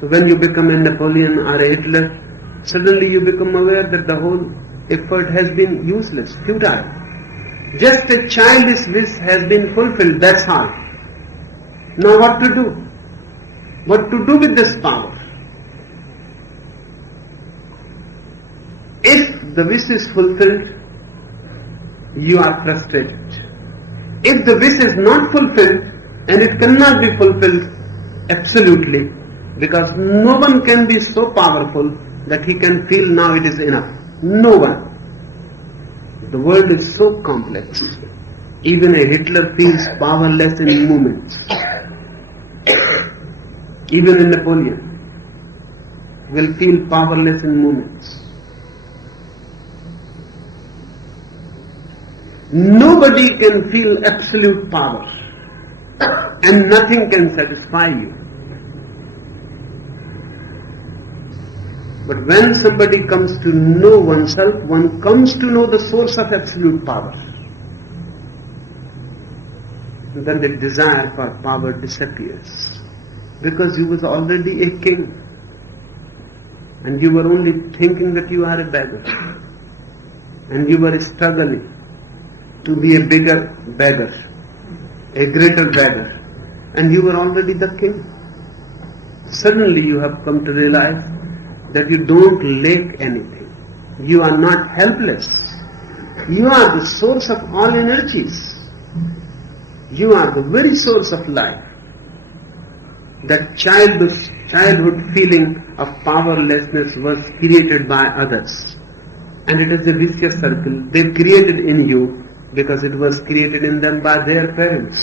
so when you become a Napoleon or a Hitler, suddenly you become aware that the whole effort has been useless, futile. Just a childish wish has been fulfilled, that's all. Now what to do? What to do with this power? If the wish is fulfilled, you are frustrated. If the wish is not fulfilled, and it cannot be fulfilled absolutely, because no one can be so powerful that he can feel now it is enough. No one. The world is so complex. Even a Hitler feels powerless in moments. Even a Napoleon will feel powerless in moments. Nobody can feel absolute power, and nothing can satisfy you. But when somebody comes to know oneself, one comes to know the source of absolute power. And then the desire for power disappears. Because you was already a king. And you were only thinking that you are a beggar. And you were struggling to be a bigger beggar, a greater beggar. And you were already the king. Suddenly you have come to realize that you don't lack anything. You are not helpless. You are the source of all energies. You are the very source of life. That childhood feeling of powerlessness was created by others. And it is a vicious circle. They created in you because it was created in them by their parents.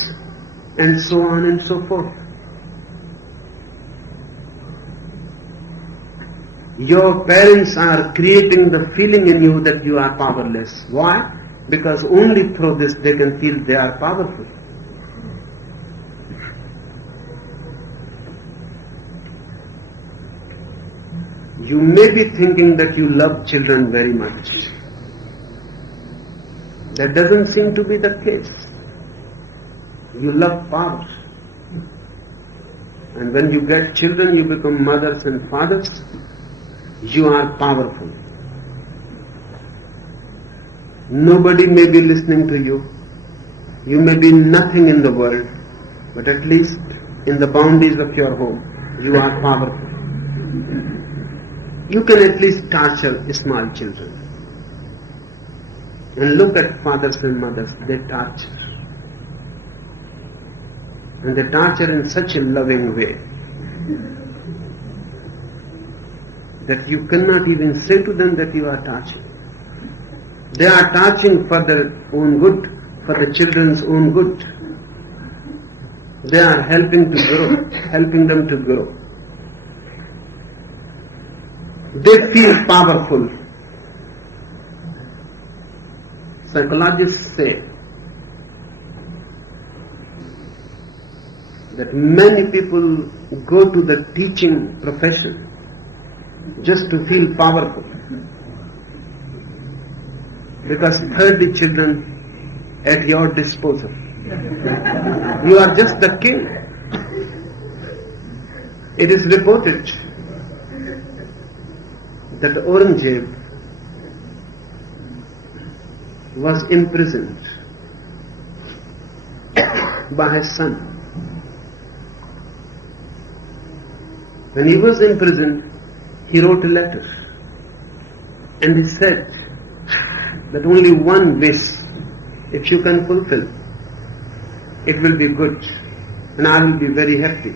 And so on and so forth. Your parents are creating the feeling in you that you are powerless. Why? Because only through this they can feel they are powerful. You may be thinking that you love children very much. That doesn't seem to be the case. You love power. And when you get children, you become mothers and fathers. You are powerful. Nobody may be listening to you. You may be nothing in the world, but at least in the boundaries of your home, you are powerful. You can at least torture small children. And look at fathers and mothers, they torture. And they torture in such a loving way that you cannot even say to them that you are torturing. They are torturing for their own good, for the children's own good. They are helping to grow, helping them to grow. They feel powerful. Psychologists say that many people go to the teaching profession just to feel powerful. Because 30 children at your disposal. You are just the king. It is reported that Aurangzeb was imprisoned by his son. When he was imprisoned, he wrote a letter and he said that only one wish, if you can fulfill, it will be good and I will be very happy.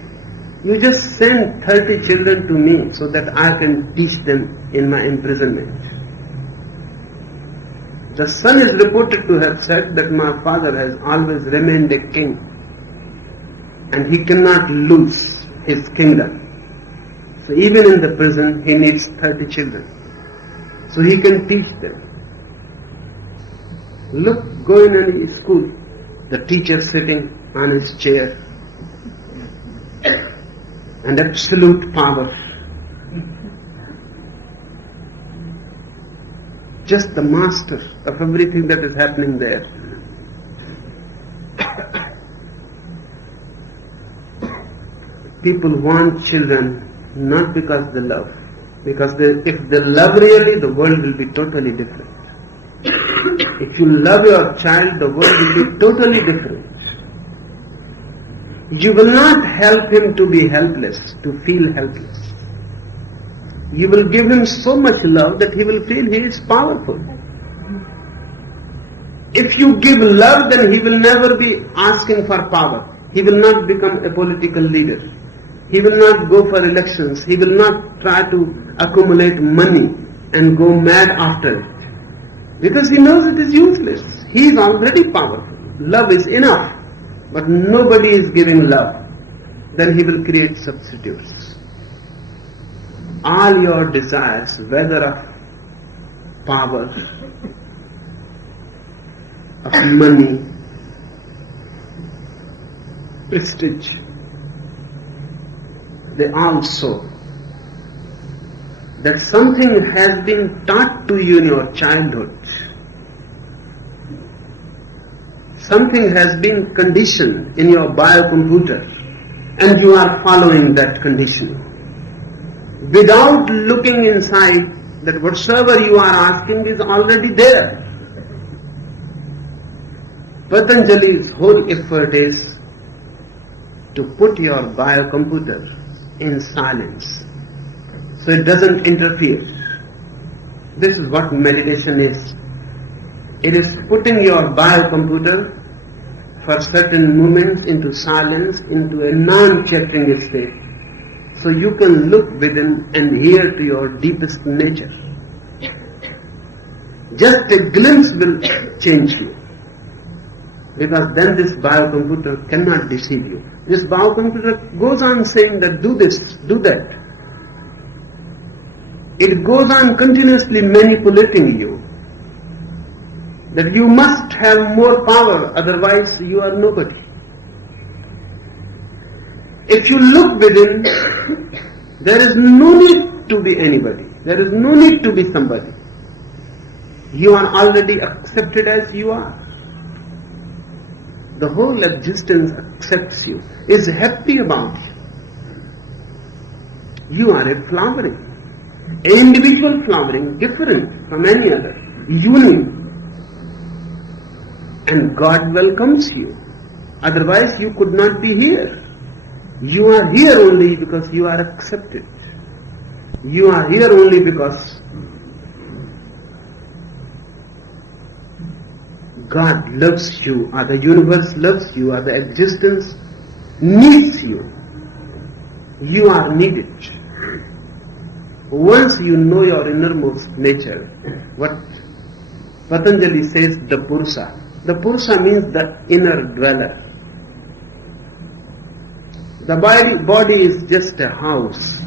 You just send 30 children to me so that I can teach them in my imprisonment. The son is reported to have said that my father has always remained a king and he cannot lose his kingdom. So even in the prison he needs 30 children so he can teach them. Look, go in any school, the teacher sitting on his chair and absolute power. Just the master of everything that is happening there. People want children not because they love, because if they love really, the world will be totally different. If you love your child, the world will be totally different. You will not help him to be helpless, to feel helpless. You will give him so much love that he will feel he is powerful. If you give love, then he will never be asking for power. He will not become a political leader. He will not go for elections. He will not try to accumulate money and go mad after it. Because he knows it is useless. He is already powerful. Love is enough. But nobody is giving love. Then he will create substitutes. All your desires, whether of power, of money, prestige, they also that something has been taught to you in your childhood. Something has been conditioned in your biocomputer, and you are following that conditioning. Without looking inside, that whatsoever you are asking is already there. Patanjali's whole effort is to put your biocomputer in silence, so it doesn't interfere. This is what meditation is. It is putting your biocomputer for certain moments into silence, into a non-chattering state, so you can look within and hear to your deepest nature. Just a glimpse will change you, because then this biocomputer cannot deceive you. This biocomputer goes on saying that do this, do that. It goes on continuously manipulating you, that you must have more power, otherwise you are nobody. If you look within, there is no need to be anybody. There is no need to be somebody. You are already accepted as you are. The whole existence accepts you, is happy about you. You are a flowering, an individual flowering, different from any other, unique. And God welcomes you. Otherwise you could not be here. You are here only because you are accepted. You are here only because God loves you, or the universe loves you, or the existence needs you. You are needed. Once you know your innermost nature, what Patanjali says, the Purusha. The Purusha means the inner dweller. The body is just a house.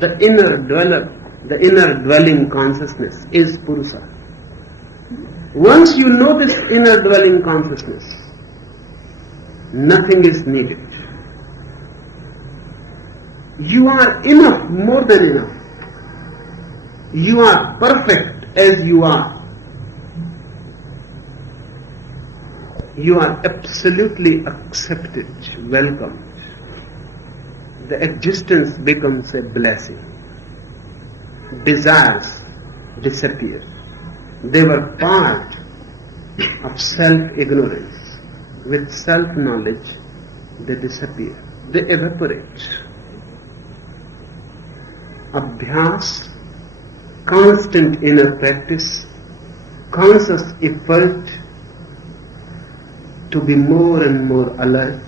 The inner dweller, the inner dwelling consciousness is Purusha. Once you know this inner dwelling consciousness, nothing is needed. You are enough, more than enough. You are perfect as you are. You are absolutely accepted, welcomed. The existence becomes a blessing. Desires disappear. They were part of self-ignorance. With self-knowledge, they disappear. They evaporate. Abhyas, constant inner practice, conscious effort to be more and more alert,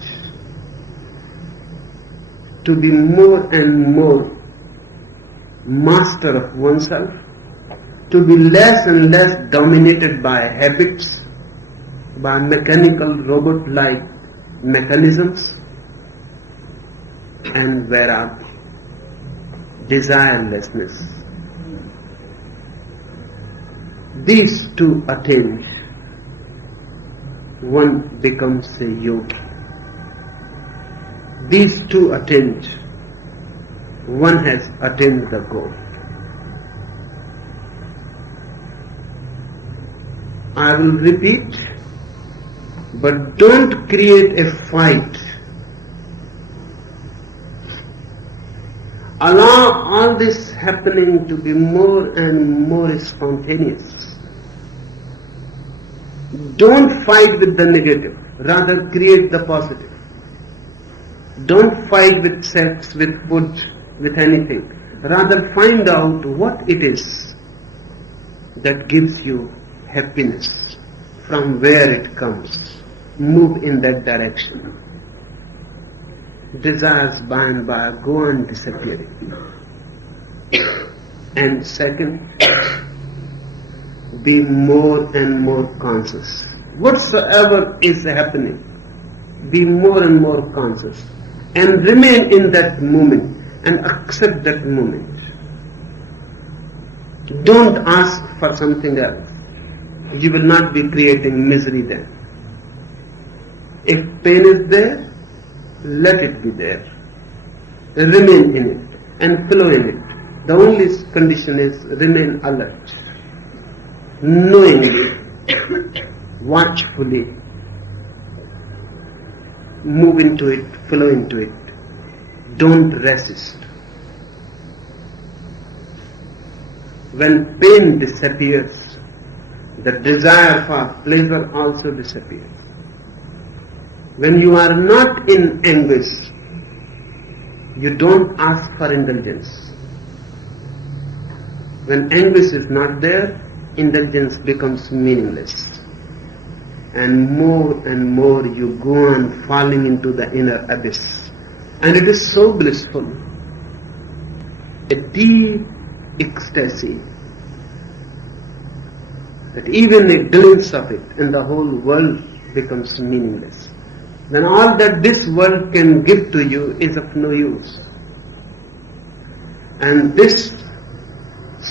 to be more and more master of oneself, to be less and less dominated by habits, by mechanical robot-like mechanisms, and whereas desirelessness. These two attained, one becomes a yogi. These two attained, one has attained the goal. I will repeat, but don't create a fight. Allow all this happening to be more and more spontaneous. Don't fight with the negative, rather create the positive. Don't fight with sex, with food, with anything. Rather find out what it is that gives you happiness, from where it comes. Move in that direction. Desires by and by go on disappearing. And second, be more and more conscious. Whatsoever is happening, be more and more conscious. And remain in that moment and accept that moment. Don't ask for something else. You will not be creating misery then. If pain is there, let it be there. Remain in it and flow in it. The only condition is remain alert, knowingly, watchfully, move into it, flow into it. Don't resist. When pain disappears, the desire for pleasure also disappears. When you are not in anguish, you don't ask for indulgence. When anguish is not there, indulgence becomes meaningless. And more you go on falling into the inner abyss. And it is so blissful. A deep ecstasy that even a glimpse of it and the whole world becomes meaningless. Then all that this world can give to you is of no use. And this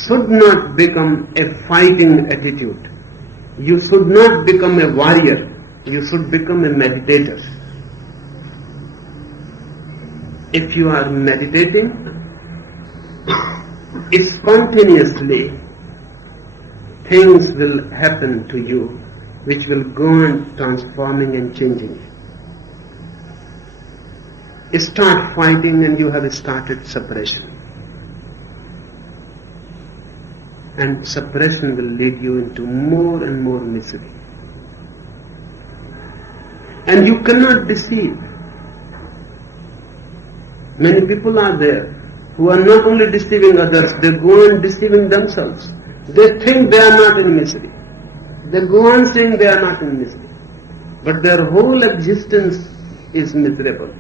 should not become a fighting attitude. You should not become a warrior. You should become a meditator. If you are meditating, spontaneously things will happen to you which will go on transforming and changing. Start fighting and you have started suppression. And suppression will lead you into more and more misery. And you cannot deceive. Many people are there who are not only deceiving others, they go on deceiving themselves. They think they are not in misery. They go on saying they are not in misery. But their whole existence is miserable.